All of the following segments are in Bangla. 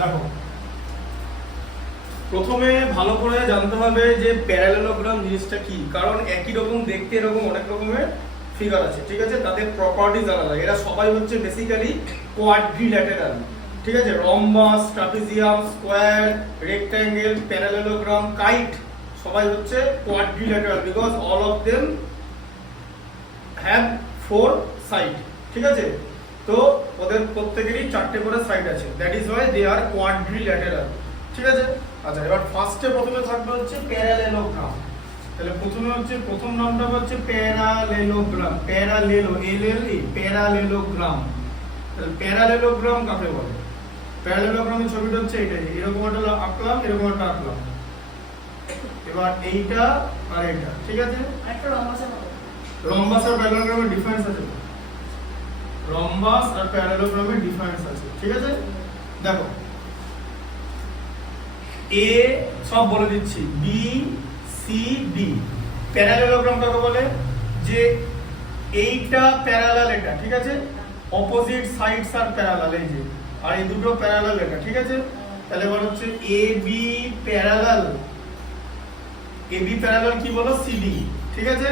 দেখো, প্রথমে ভালো করে জানতে হবে যে প্যারালেলোগ্রাম জিনিসটা কি, কারণ একই রকম দেখতে এরকম অনেক রকমের ফিগার আছে, ঠিক আছে, তাদের প্রপার্টিজ আলাদা। এরা সবাই হচ্ছে বেসিক্যালি কোয়াড্রিল্যাটেরাল, ঠিক আছে, rhombus, trapezium, square, rectangle, parallelogram, kite, সবাই হচ্ছে quadrilateral because all of them have 4 side, ঠিক আছে। তো ওদের প্রত্যেকেরই 4টে করে সাইড আছে, that is why they are quadrilateral, ঠিক আছে। আচ্ছা, এবার প্রথমে থাকবে হচ্ছে প্যারালেলোগ্রাম। তাহলে প্রথমে হচ্ছে প্রথম নামটা হচ্ছে প্যারালেলোগ্রাম, প্যারালেলোগ্রাম। তাহলে প্যারালেলোগ্রাম কাকে বলে? প্যারালেলোগ্রামের ছবিটা হচ্ছে এটাই, এরকম একটা আঁকলাম, এরকম একটা আঁকলাম, এবার এইটা আর এইটা, ঠিক আছে। একটা রম্বাস আর প্যারালেলোগ্রামের ডিফারেন্স আছে, রম্বাস আর প্যারালেলোগ্রামের ডিফারেন্স আছে, ঠিক আছে। দেখো, এ সব বলে দিচ্ছি, বি সি ডি। প্যারালেলোগ্রাম কাকে বলে? যে এইটা প্যারালাল এটা, ঠিক আছে, অপোজিট সাইডস আর প্যারালাল, এই যে, আর এই দুটো প্যারালাল এটা, ঠিক আছে। তাহলে এবার হচ্ছে A B parallel, A B parallel কি বলো? সিডি, ঠিক আছে।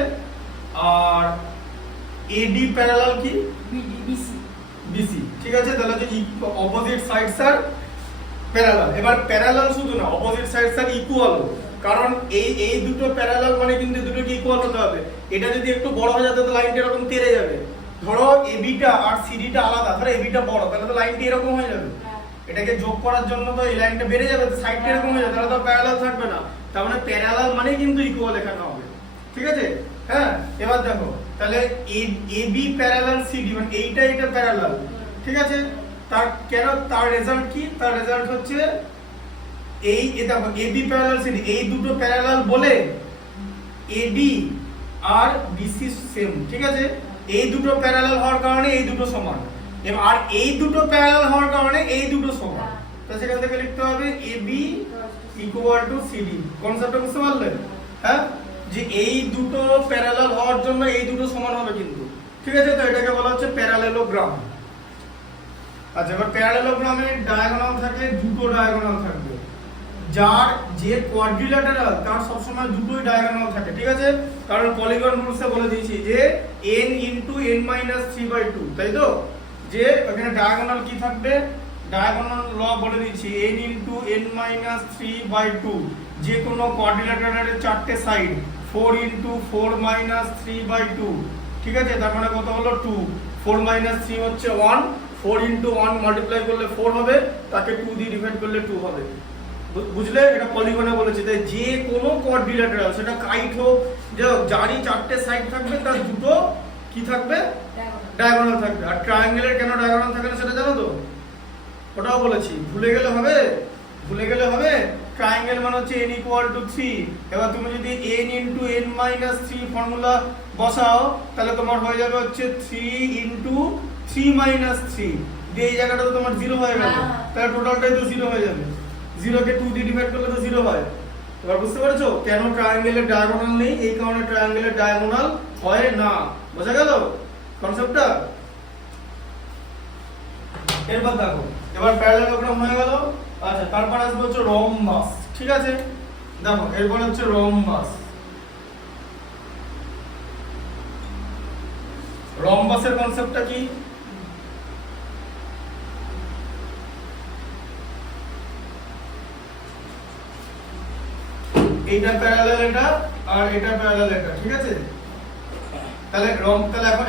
আর এডি প্যারালাল কি? বিসি, বিসি, ঠিক আছে। তাহলে হচ্ছে অপোজিট সাইডস আর প্যারালাল। এবার প্যারালাল শুধু না, অপোজিট সাইডস আর ইকুয়াল, কারণ এই দুটো প্যারালাল মানে কিন্তু দুটোকে ইকুয়াল হতে হবে। এটা যদি একটু বড় হয়ে যায় তাহলে লাইনটা এরকম তেড়ে যাবে। ধরো এবিটা আর সিডিটা আলাদা, ধরো এবিটা বড়, তাহলে তো লাইনটা এরকম হয়ে যাবে। এটাকে যোগ করার জন্য তো এই লাইনটা বেড়ে যাবে, সাইডটা এরকম হয়ে যাবে, তাহলে তো প্যারালাল থাকবে না। তার মানে প্যারালাল মানে কিন্তু ইকুয়াল এখানে হবে, ঠিক আছে। হ্যাঁ, এবার দেখো, তাহলে এবি প্যারালাল সিডি, মানে এটা প্যারালাল, ঠিক আছে। তার কেন? তার রেজাল্ট কি? তার রেজাল্ট হচ্ছে এই দেখো, এবি প্যারালাল সিডি, এই দুটো প্যারালাল বলে এডি আর বিসি সেম, ঠিক আছে। এই দুটো প্যারালাল হওয়ার কারণে এই দুটো সমান, আর এই দুটো প্যারালাল হওয়ার কারণে এই দুটো সমান। তো সেখান থেকে লিখতে হবে এবি ইকুয়াল টু সিডি। কনসেপ্টটা বুঝতে পারলেন? হ্যাঁ, যে এই দুটো প্যারালাল হওয়ার জন্য এই দুটো সমান হবে কিন্তু, ঠিক আছে। তো এটাকে বলা হচ্ছে প্যারালেলোগ্রাম। আচ্ছা, এবার প্যারালেলোগ্রামের ডায়াগোনাল থাকে, দুটো ডায়াগোনাল থাকবে। যার যে কোয়াড্রিল্যাটারাল তার সবসময় দুটোই ডায়াগোনাল থাকে, ঠিক আছে। কারণ পলিগন রুলসে বলে দিয়েছি যে n ইনটু n মাইনাস 3/2, তাই তো। যে এখানে ডায়াগোনাল কি থাকবে? ডায়াগোনাল ল বলে দিয়েছি n ইনটু n মাইনাস 3/2। যে কোনো কোয়াড্রিল্যাটারালের 4টে সাইড, 4 ইনটু 4 মাইনাস 3/2, ঠিক আছে। তার মানে কত হলো? 2। 4 মাইনাস 3 হচ্ছে 1, 4 ইনটু 1 মাল্টিপ্লাই করলে 4 হবে, তাকে 2 দিয়ে ডিভাইড করলে 2 হবে। বুঝলে? এটা পলিগনে বলেছে। তাই যে কোনো কোয়াড্রিল্যাটারাল, সেটা কাইট হোক, যে যারই 4টে সাইড থাকবে তার দুটো কি থাকবে? ডায়াগোনাল থাকবে। আর ট্রায়াঙ্গেলের কেন ডায়াগোনাল থাকে না সেটা জানো তো? ওটাও বলেছি, ভুলে গেলে হবে? ভুলে গেলে হবে? ট্রায়াঙ্গেল মানে হচ্ছে n ইকুয়াল টু 3। এবার তুমি যদি n into n minus 3 formula বসাও, তাহলে তোমার হয়ে যাবে হচ্ছে 3 ইনটু 3 মাইনাস 3, দিয়ে এই জায়গাটা তো তোমার 0 হয়ে গেল, তাহলে টোটালটাই তো 0 হয়ে যাবে। 0 কে 2 দিয়ে ডিভাইড করলে তো 0 হয়। এবার বুঝতে পারছো কেন ট্রায়াঙ্গেলের ডায়াগোনাল নেই? এই কারণে ট্রায়াঙ্গেলের ডায়াগোনাল হয় না। বোঝা গেল কনসেপ্টটা? এরপর দেখো, এবার প্যারালেলোগ্রাম হয়ে গেল। আচ্ছা, তারপর আসবে হচ্ছে রম্বাস, ঠিক আছে। দেখো, এরপর হচ্ছে রম্বাস। রম্বাসের কনসেপ্টটা কি? এইটা প্যারালাল এটা, আর এটা প্যারালাল এটা, ঠিক আছে। তাহলে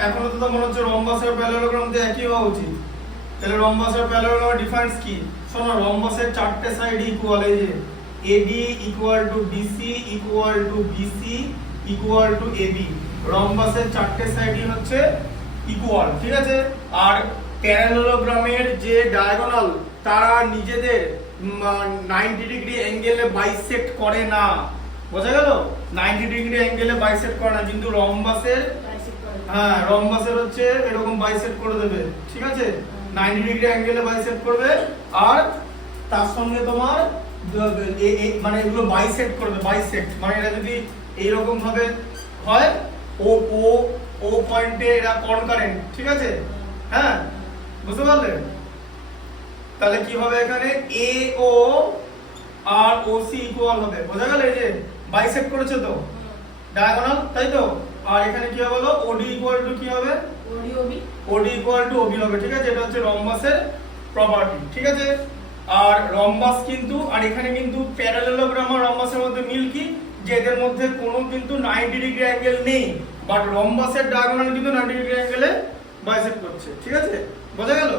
এখনো তো মনে হচ্ছে রম্বাস আর প্যারালেলোগ্রাম তো একই হওয়া উচিত। তাহলে রম্বাস আর প্যারালেলোগ্রামের ডিফারেন্স কি? শোনো, রম্বাসের 4টে সাইড ইকুয়াল, এই যে AD equal to DC equal to BC equal to AB. রম্বাসের 4টে সাইডই হচ্ছে ইকুয়াল, ঠিক আছে। আর প্যারালেলোগ্রামের যে ডায়াগোনাল, তারা নিজেদের 90 ডিগ্রি অ্যাঙ্গেলে বাইসেক্ট করে না। বোঝা গেল? 90 ডিগ্রি অ্যাঙ্গেলে বাইসেক্ট করে না, কিন্তু রম্বাসের, হ্যাঁ, রম্বাসের হচ্ছে এরকম বাইসেক্ট করে দেবে, ঠিক আছে। 90 ডিগ্রি অ্যাঙ্গেলে বাইসেক্ট করবে, আর তার সঙ্গে তোমার মানে এগুলো বাইসেক্ট করবে। বাইসেক্ট মানে এটা যদি এইরকম ভাবে হয়, ও ও ও পয়েন্টে এরা কনকারেন্ট, ঠিক আছে। হ্যাঁ, বুঝতে পারলে? তাহলে কি হবে এখানে AO আর OC ইকুয়াল হবে, বোঝা গেল? এই যে বাইসেক্ট করেছে তো ডায়াগোনাল, তাই তো? আর এখানে কি হবে বলো, OD ইকুয়াল টু কি হবে? OD ইকুয়াল টু OB হবে, ঠিক আছে? এটা হচ্ছে রম্বাসের প্রপার্টি, ঠিক আছে? আর রম্বাস কিন্তু, আর এখানে কিন্তু প্যারালেলোগ্রাম আর রম্বাসের মধ্যে মিল কি, যে এদের মধ্যে কোনো কিন্তু 90 ডিগ্রি অ্যাঙ্গেল নেই, বাট রম্বাসের ডায়াগোনাল কিন্তু 90 ডিগ্রি অ্যাঙ্গেলে বাইসেক্ট করছে, ঠিক আছে? বোঝা গেল?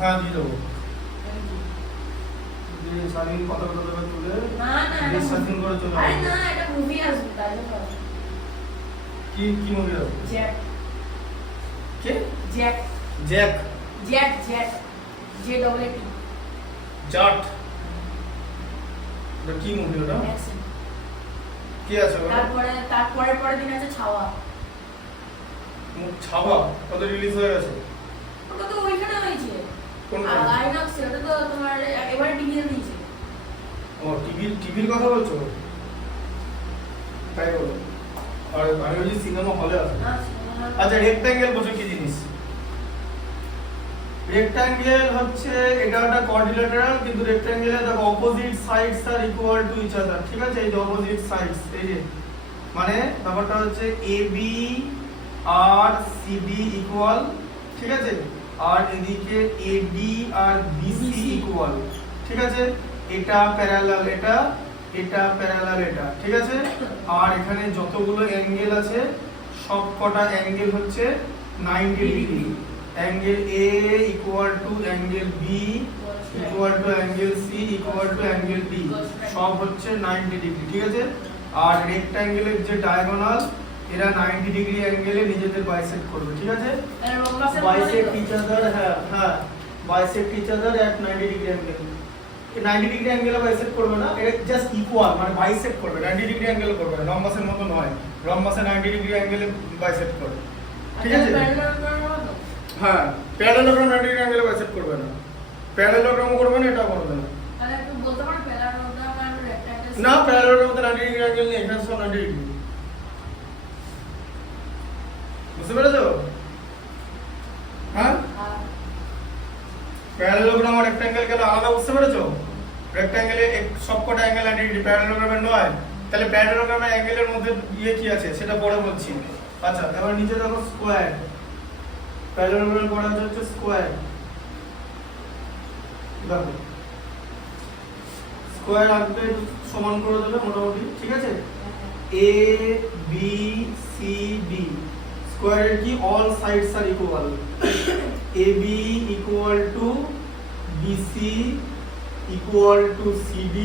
হ্যাঁ দিয়ে দেবো। স্বাধীন কথা বলতে হবে তুলে স্বাধীন করে চলে আরে না এটা মুভি আসবে তাই না? কি কি মুভি আসবে? জ্যাক কে? Jack Jack Jack Jack J double A T Jaat. এটা কি মুভি ওটা? কি আছে ওটা? তারপরে পরের দিন আছে ছাওয়া। ছাওয়া কত রিলিজ হয়ে গেছে? ওটা তো ওইখানে হয়েছে কোনটা? আইনক্সে, ওটা তো তোমার এবারে টিভিতে দিয়েছে। ও টিভির কথা বলছো? তাই বলো। আর আমি বলছি সিনেমা হলে আছে। আচ্ছা রেক্ট্যাঙ্গেল বলছো কি জিনিস? রেক্ট্যাঙ্গেল হচ্ছে এটা একটা কোয়াড্রিল্যাটারাল, কিন্তু রেক্ট্যাঙ্গেলে দেখো opposite sides are equal to each other, ঠিক আছে? এই যে অপোজিট সাইডস, এই যে মানে ব্যাপারটা হচ্ছে AB আর CD ইকুয়াল, ঠিক আছে? আর এদিকে AD আর BC ইকুয়াল, ঠিক আছে? এটা প্যারালাল এটা, এটা প্যারালাল এটা, ঠিক আছে? আর এখানে যতগুলো অ্যাঙ্গেল আছে সব কটা অ্যাঙ্গেল হচ্ছে 90 degree. Angle A equal to angle B equal to angle C equal to angle D, সব হচ্ছে 90 ডিগ্রি, ঠিক আছে? আর রেক্ট্যাঙ্গেলের যে ডায়াগোনাল এরা 90 ডিগ্রি অ্যাঙ্গেলে নিজেদের বাইসেক্ট করবে, ঠিক আছে? বাইসেক্ট ইচ আদার, হ্যাঁ বাইসেক্ট ইচ আদার এট 90 ডিগ্রি অ্যাঙ্গেল। 90 ডিগ্রি অ্যাঙ্গেলে বাইসেক্ট করবে না, এটা জাস্ট ইকুয়াল, মানে বাইসেক্ট করবে, 90 ডিগ্রি অ্যাঙ্গেলে করবে না, রম্বাসের মতো নয়। রম্বাসে 90 ডিগ্রি অ্যাঙ্গেলে বাইসেক্ট করবে, ঠিক আছে? হ্যাঁ প্যারালেলোগ্রাম 90 ডিগ্রি অ্যাঙ্গেলে বাইসেক্ট করবে না, প্যারালেলোগ্রামও করবে না, এটা করবে না। তাহলে একটু বলতে পারো প্যারালেলোগ্রাম আর রেক্ট্যাঙ্গেল? না প্যারালেলোগ্রামে 90 ডিগ্রি অ্যাঙ্গেল নেই, এখানে সব 90 ডিগ্রি। বুঝতে পেরেছো? হ্যাঁ প্যারালেলোগ্রাম আর রেক্ট্যাঙ্গেল গেলে আলাদা, বুঝতে পেরেছো? রেক্ট্যাঙ্গেলে সবকটা অ্যাঙ্গেল 90 ডিগ্রি, প্যারালেলোগ্রামের নয়। তাহলে প্যারালেলোগ্রামের অ্যাঙ্গেলের মধ্যে ইয়ে কি আছে সেটা পরে বলছি। আচ্ছা এবার নিচে দেখো স্কয়ার, প্যারালেলোগ্রাম পড়া হচ্ছে স্কয়ার। দেখো স্কয়ার আঁকতে সমান করে দেবে মোটামুটি, ঠিক আছে? A B C D স্কয়ারের কি all sides are equal, AB equal to BC equal to CD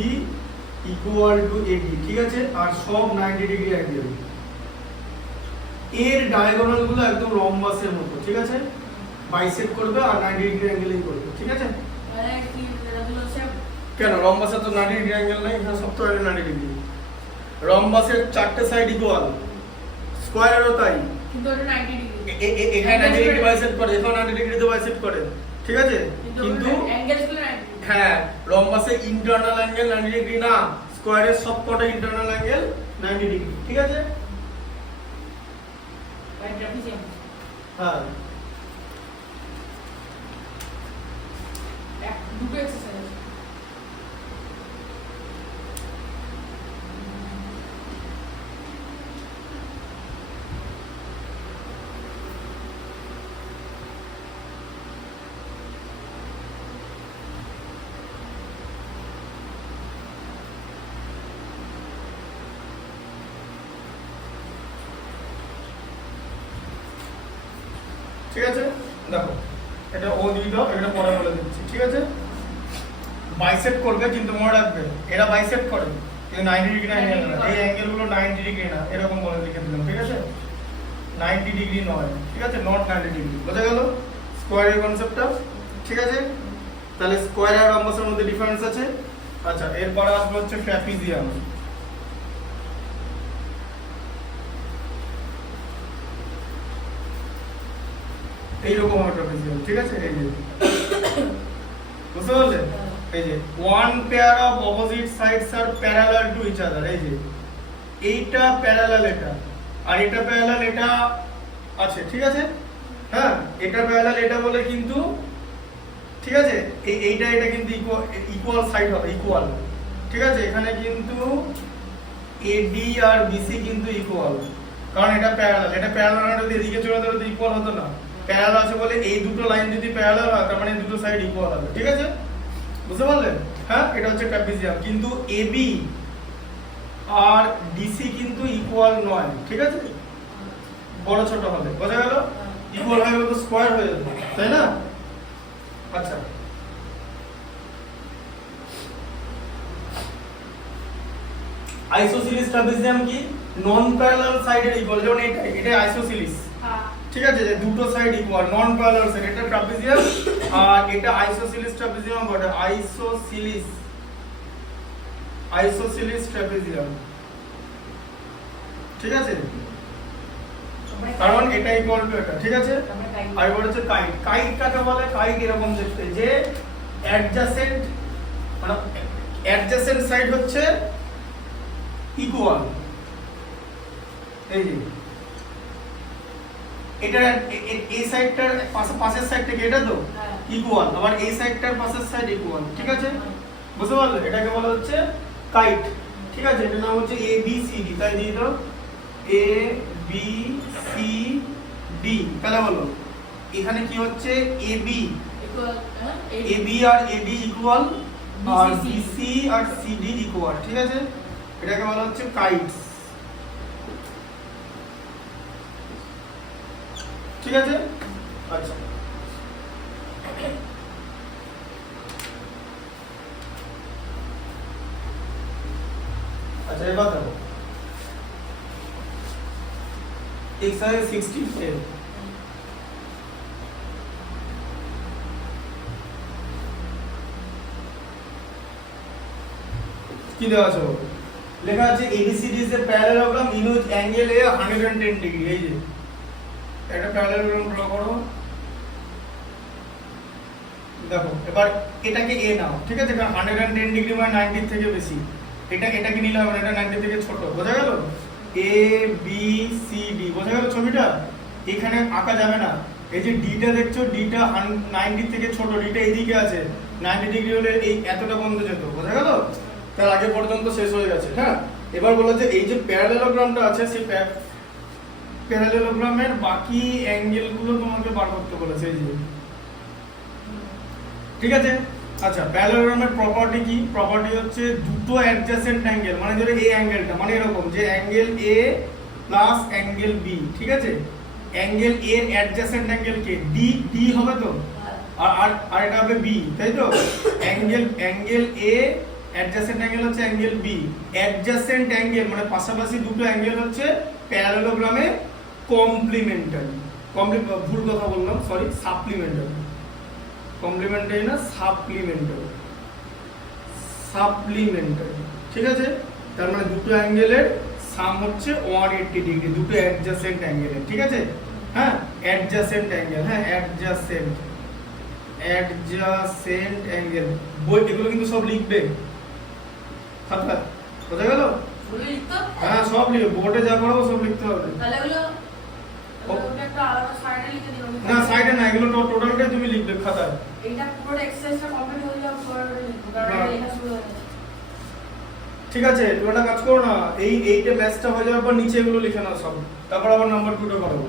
equal to AD, ঠিক আছে? আর সব 90 ডিগ্রি অ্যাঙ্গেল। এর ডায়াগোনাল গুলো একদম রম্বাসের মতো, ঠিক আছে? বাইসেক্ট করবে আর 90 ডিগ্রি অ্যাঙ্গেলেই করবে, ঠিক আছে? মানে কি এগুলো সব কেন রম্বাসে তো 90 ডিগ্রি অ্যাঙ্গেল নাই, এখানে সব তো 90 ডিগ্রি। রম্বাসের চারটে সাইড ইকুয়াল, স্কয়ারেরও তাই, কিন্তু ওটা 90 ডিগ্রি। এখানে 90 ডিগ্রি বাইসেক্ট করে, এখানে 90 ডিগ্রিতে বাইসেক্ট করে, ঠিক আছে? কিন্তু অ্যাঙ্গেলগুলো 90 ডিগ্রি। হ্যাঁ রম্বাসে ইন্টারনাল অ্যাঙ্গেল 90 ডিগ্রি না, স্কয়ারের সবকটা ইন্টারনাল অ্যাঙ্গেল 90 ডিগ্রি, ঠিক আছে? Right trapezium. হ্যাঁ দুটো এক্সারসাইজ। ঠিক আছে? দেখো এটা ও দিয়ে দাও, এটা পরে বলে দিচ্ছি, ঠিক আছে? বাইসেক্ট করবে কিন্তু মনে রাখবে এরা বাইসেক্ট করে কিন্তু 90 ডিগ্রি অ্যাঙ্গেল না, এই অ্যাঙ্গেল গুলো 90 ডিগ্রি না, এরকম বলে লিখে দিলাম, ঠিক আছে? 90 ডিগ্রি নয়, ঠিক আছে? নট 90 ডিগ্রি, বোঝা গেল স্কয়ারের কনসেপ্টটা, ঠিক আছে? তাহলে স্কয়ার আর রম্বাসের মধ্যে ডিফারেন্স আছে। আচ্ছা এরপর আসবে হচ্ছে ট্রাপিজিয়াম। এইরকম হবে ট্রাপিজিয়াম, ঠিক আছে? এই যে বুঝতে পারলে? এই যে one pair of opposite sides are parallel to each other, এই যে এইটা প্যারালাল এটা আর এটা প্যারালাল এটা আছে, ঠিক আছে? হ্যাঁ, এটা প্যারালাল এটা বলে কিন্তু, ঠিক আছে, এইটা এটা কিন্তু ইকুয়াল সাইড হবে, ইকুয়াল, ঠিক আছে? এখানে কিন্তু AD আর BC কিন্তু ইকুয়াল, কারণ এটা প্যারালাল। এটা প্যারালাল না যদি এদিকে চলে তাহলে তো ইকুয়াল হতো না। প্যারালাল আছে বলে এই দুটো লাইন যদি প্যারালাল হয় তার মানে দুটো সাইড ইকুয়াল হবে, ঠিক আছে? বুঝতে পারলেন? হ্যাঁ, এটা হচ্ছে ট্রাপিজিয়াম। কিন্তু AB আর DC কিন্তু ইকুয়াল নয়, ঠিক আছে? বড় ছোট হবে, বোঝা গেল? ইকুয়াল হয়ে গেলে তো স্কয়ার হয়ে যেত, তাই না? আচ্ছা, আইসোসিলিস ট্রাপিজিয়াম কি? নন প্যারালাল সাইডের ইকুয়াল, যেমন এটা আইসোসিলিস, ঠিক আছে? যে দুটো সাইড ইকুয়াল, নন প্যারালাল সাইড, এটা ট্রাপিজিয়াম। আর এটা আইসোসিলিস ট্রাপিজিয়াম বলে, আইসোসিলিস ট্রাপিজিয়াম, ঠিক আছে? কারণ এটা ইকুয়াল টু এটা, ঠিক আছে? আর এবার হচ্ছে কাইট। কাইট কাকে বলে? কাইট এরকম দেখতে, যে অ্যাডজাসেন্ট, মানে অ্যাডজাসেন্ট সাইড হচ্ছে ইকুয়াল, এই যে এটা এই সাইডটার পাশের সাইড থেকে এটা তো ইকুয়াল, আবার এই সাইডটার পাশের সাইড ইকুয়াল, ঠিক আছে? বুঝতে পারলে? এটাকে বলা হচ্ছে কাইট, ঠিক আছে? এটার নাম হচ্ছে ABCD, তাই দিয়ে দাও ABCD। তাহলে বলো এখানে কি হচ্ছে? AB আর AD ইকুয়াল, আর BC আর CD ইকুয়াল, ঠিক আছে? এটাকে বলা হচ্ছে কাইটস, ঠিক আছে? আচ্ছা, আচ্ছা, এবার দেখো এক্সারসাইজ 16 কি দেওয়া আছে? লেখা আছে ABCD is a parallelogram in which angle A 110 degree. এই যে একটা প্যারালেলোগ্রাম ড্র করো, দেখো এবার এটাকে A নাও, ঠিক আছে? কারণ 110 ডিগ্রি মানে 90 থেকে বেশি, এটাকে নিলে হবে না, এটা 90 থেকে ছোট, বোঝা গেল? ABCD, বোঝা গেল ছবিটা? এখানে আঁকা যাবে না। এই যে ডিটা দেখছো, ডিটা 90 থেকে ছোট, ডিটা এইদিকে আছে, 90 ডিগ্রি হলে এই এতটা পর্যন্ত যেত, বোঝা গেল? তার আগে পর্যন্ত শেষ হয়ে গেছে। হ্যাঁ, এবার বলো যে এই যে প্যারালেলোগ্রামটা আছে, সেই প্যারালেলোগ্রামের বাকি অ্যাঙ্গেলগুলো তোমাকে বার করতে বলেছে, এই যে, ঠিক আছে? আচ্ছা, প্যারালেলোগ্রামের প্রপার্টি কি? প্রপার্টি হচ্ছে দুটো অ্যাডজাসেন্ট অ্যাঙ্গেল, মানে ধরো এই অ্যাঙ্গেলটা, মানে এরকম যে angle A plus angle B, ঠিক আছে? অ্যাঙ্গেল A এর অ্যাডজাসেন্ট অ্যাঙ্গেল কে? D হবে তো, আর এটা হবে B, তাই তো? অ্যাঙ্গেল A অ্যাডজাসেন্ট অ্যাঙ্গেল হচ্ছে অ্যাঙ্গেল B। অ্যাডজাসেন্ট অ্যাঙ্গেল মানে পাশাপাশি দুটো অ্যাঙ্গেল হচ্ছে প্যারালেলোগ্রামে কমপ্লিমেন্টারি। ভুল কথা বললাম, সরি, সাপ্লিমেন্টারি। কমপ্লিমেন্টারি না, সাপ্লিমেন্টারি, ঠিক আছে? তার মানে দুটো অ্যাঙ্গেলের সাম হচ্ছে 180 ডিগ্রি, দুটো অ্যাডজাসেন্ট অ্যাঙ্গেলের, ঠিক আছে? হ্যাঁ, অ্যাডজাসেন্ট অ্যাঙ্গেল, হ্যাঁ, অ্যাডজাসেন্ট অ্যাঙ্গেল। বই এগুলো কিন্তু সব লিখবে খাতা, বোঝা গেল? হ্যাঁ, সব লিখবে, বোর্ডে যা পড়াবো সব লিখতে হবে। না, সাইডে না, এগুলো টোটালটাই তুমি লিখবে খাতায়। এইটা পুরো এক্সারসাইজটা কমপ্লিট হয়ে যাওয়ার পর লিখবো, কারণ এটা শুরু হয়ে গেছে। ঠিক আছে, তুমি একটা কাজ করো না, এইটা ম্যাচটা হয়ে যাওয়ার পর নিচে এগুলো লিখে নাও সব, তারপর আবার নাম্বার 2টা করাবো,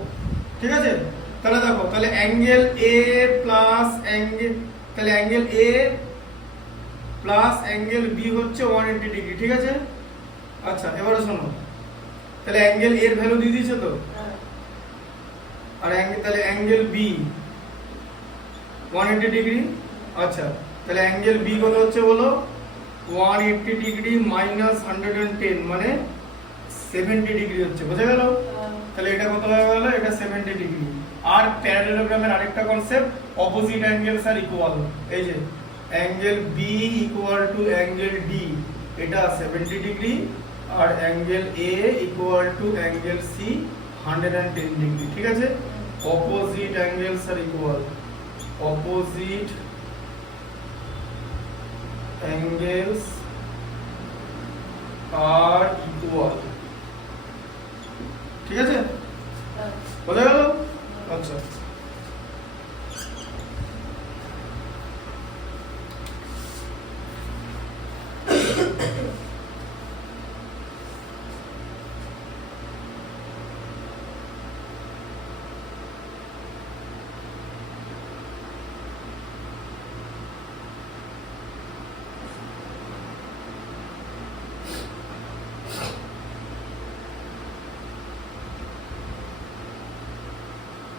ঠিক আছে? তাহলে দেখো, তাহলে angle A plus angle A plus angle B হচ্ছে 180 ডিগ্রি, ঠিক আছে? আচ্ছা, এবারে শোনো, তাহলে অ্যাঙ্গেল A এর ভ্যালু দিয়ে দিয়েছে তো, আর তাহলে অ্যাঙ্গেল B 180 ডিগ্রি। আচ্ছা, তাহলে অ্যাঙ্গেল B কত হচ্ছে বলো? 180 ডিগ্রি মাইনাস 110 মানে 70 ডিগ্রি হচ্ছে, বোঝা গেল? তাহলে এটা কত হয়ে গেল? এটা 70 ডিগ্রি। আর প্যারালেলোগ্রামের আরেকটা concept, opposite angles are equal. এই যে angle B equal to angle D, এটা 70 ডিগ্রি, আর angle A equal to angle C 110 degree, ঠিক আছে? opposite angles are equal. Opposite angles are equal. ঠিক আছে, বোঝা গেল? আচ্ছা,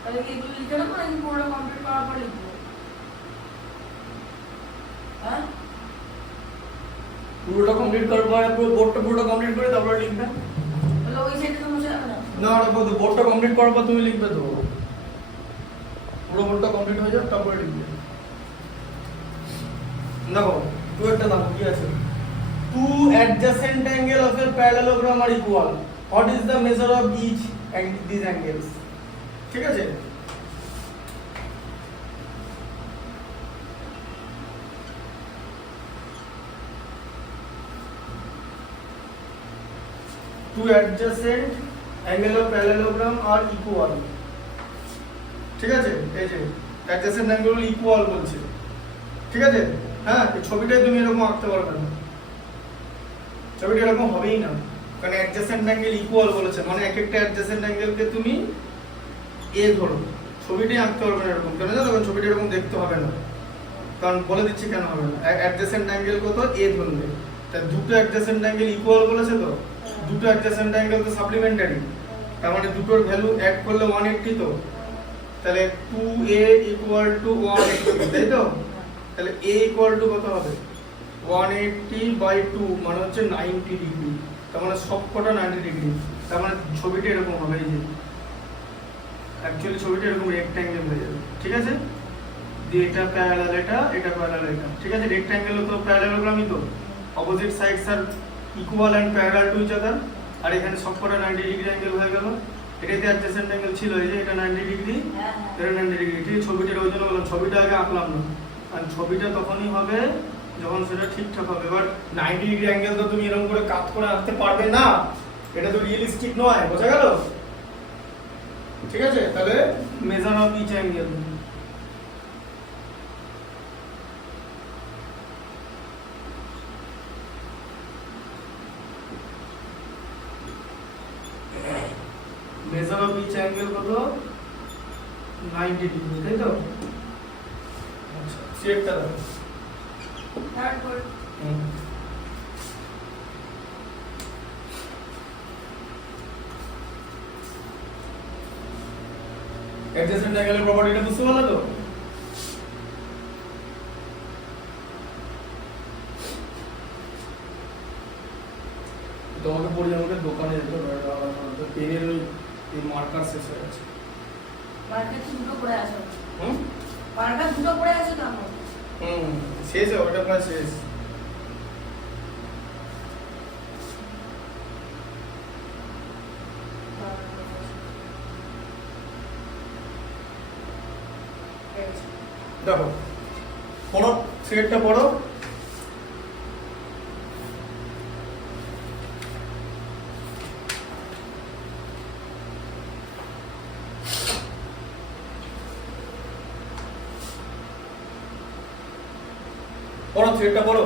তাহলে কি এগুলো লিখে নেবো নাকি পুরোটা কমপ্লিট করার পর লিখবো? হ্যাঁ, পুরোটা কমপ্লিট করার পরে পুরো বোর্ডটা পুরোটা কমপ্লিট করে তারপরে লিখবে। তাহলে ওই সাইডে তো মুছে যাবে না। না ওটা বোর্ডটা কমপ্লিট করার পর তুমি লিখবে তো, পুরো বোর্ডটা কমপ্লিট হয়ে যাবে তারপরে লিখবে। দেখো তুই একটা দাম কি আছে? two adjacent angle of a parallelogram are equal. What is the measure of each and these angles? ঠিক আছে, two adjacent angle of parallelogram are equal. ঠিক আছে, এই যে adjacent angle গুলো equal বলছে, ঠিক আছে। হ্যাঁ, এই ছবিটাই তুমি এরকম আঁকতে পারবে না, ছবিটা এরকম হবেই না, কারণ adjacent angle equal বলেছে, মানে এক একটা adjacent angle কে তুমি a ধরো, ছবিটাই আঁকতে পারবে না এরকম। কেন জানো? কারণ ছবিটা এরকম দেখতে হবে না, কারণ বলে দিচ্ছি কেন হবে না। adjacent angle কত? a ধরলে, তাই দুটো adjacent angle equal বলেছে তো, দুটো adjacent angle তো সাপ্লিমেন্টারি, তার মানে দুটোর ভ্যালু অ্যাড করলে 180 তো, তাহলে 2a equal to 180, তাই তো? তাহলে a equal to কত হবে? 180/2 মানে হচ্ছে 90 ডিগ্রি, তার মানে সবকটা 90 ডিগ্রি, তার মানে ছবিটা এরকম হবে। এই যে অ্যাকচুয়ালি ছবিটা এরকম রেক্ট্যাঙ্গেল হয়ে যাবে, ঠিক আছে। দিয়ে এটা প্যারালাল, এটা প্যারালাল, এটা, ঠিক আছে। রেক্ট্যাঙ্গেল তো প্যারালেলোগ্রামই তো, opposite sides are equal and parallel to each other, আর এখানে সবকটা 90 ডিগ্রি অ্যাঙ্গেল হয়ে গেল। এটাতে অ্যাডজেসেন্ট অ্যাঙ্গেল ছিল, এই যে এটা 90 ডিগ্রি, এটা 90 ডিগ্রি, ঠিক। ছবিটার ওই জন্য বললাম ছবিটা আগে আঁকলাম না, আর ছবিটা তখনই হবে যখন সেটা ঠিকঠাক হবে। এবার 90 ডিগ্রি অ্যাঙ্গেল তো তুমি এরকম করে কাট করে আঁকতে পারবে না, এটা তো রিয়েলিস্টিক নয়, বোঝা গেল? ঠিক আছে, তাহলে measure of each angle, measure of each angle কত? 90 ডিগ্রি, তাই তো? আচ্ছা, সেটটা দাও। তারপর অ্যাডজেসেন্ট অ্যাঙ্গেলের প্রপার্টিটা বুঝতে পারলে তো? তোমাকে পড়ে আমাকে দোকানে যেতে হবে, পেনের ওই মার্কার শেষ হয়ে গেছে। মার্কেট দুটো পড়ে আছে, হুম মার্কেট দুটো পড়ে আছে তো আমার। হুম, শেষ, ওটা প্রায় শেষ। দেখো পড়ো, সেটটা পড়ো। পড়ো, সেটটা পড়ো।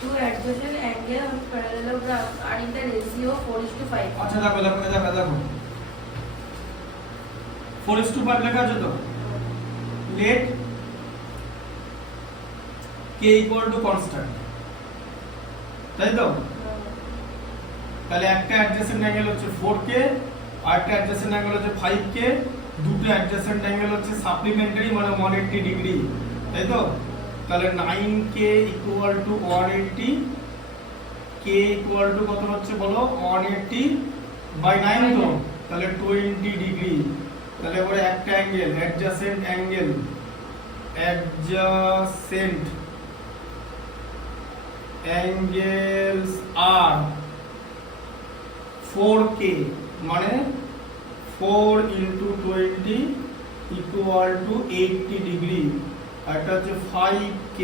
Two adjacent angles of parallelogram are in the ratio 4:5. আচ্ছা দেখো দেখো দেখো দেখো 4:5 লেখা আছে তো। Let k equal to constant, তাই তো? তাহলে একটা অ্যাডজেসেন্ট অ্যাঙ্গেল হচ্ছে 4k, আর একটা অ্যাডজেসেন্ট অ্যাঙ্গেল হচ্ছে 5k, দুটো অ্যাডজেসেন্ট অ্যাঙ্গেল হচ্ছে সাপ্লিমেন্টারি মানে 180 ডিগ্রি, তাই তো? তাহলে 9k equal to 180, k equal to কত হচ্ছে বলো? 180/9 তো, তাহলে 20 ডিগ্রি। তাহলে এবারে একটা angle adjacent angles are 4k মানে 4 ইন্টু 20 ইকুয়াল টু 80 ডিগ্রি, আর এটা হচ্ছে 5k,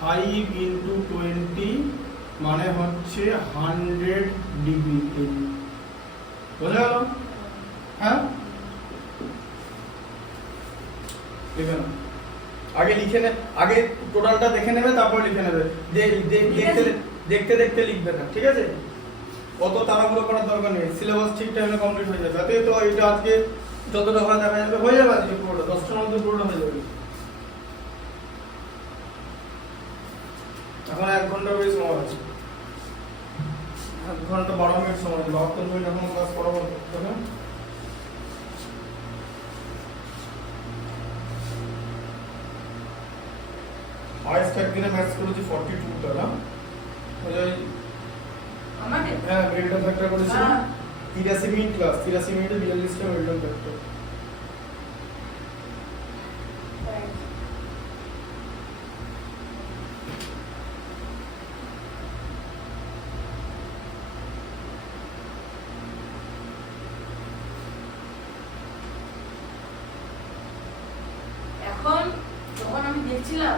5 ইন্টু 20 মানে হচ্ছে 100 ডিগ্রি। বোঝা গেল? হ্যাঁ, লিখে নাও। আগে লিখে নে, আগে টোটালটা দেখে নেবে, তারপর লিখে নেবে। দেখতে দেখতে লিখবে না, ঠিক আছে? অত তাড়াহুড়ো করার দরকার নেই, সিলেবাস ঠিক টাইমে কমপ্লিট হয়ে যাবে। তাতে তো এটা আজকে যতটা হয় দেখা যাবে, হয়ে যাবে আজকে পুরোটা, 10টার মধ্যে পুরোটা হয়ে যাবে। এখন 1 ঘন্টা বেশি সময় আছে, 1 ঘন্টা 12 মিনিট সময় আছে, 72 মিনিট এখন ক্লাস করাবো। দেখুন আজকে একদিনে ম্যাথস করেছি 42 টা না, আমাকে হ্যাঁ মিডল ফ্যাক্টর করেছি হ্যাঁ। 83 মিনিট ক্লাস, 83 মিনিটে 42 টা মিডল ফ্যাক্টর। এখন যখন আমি দেখছিলাম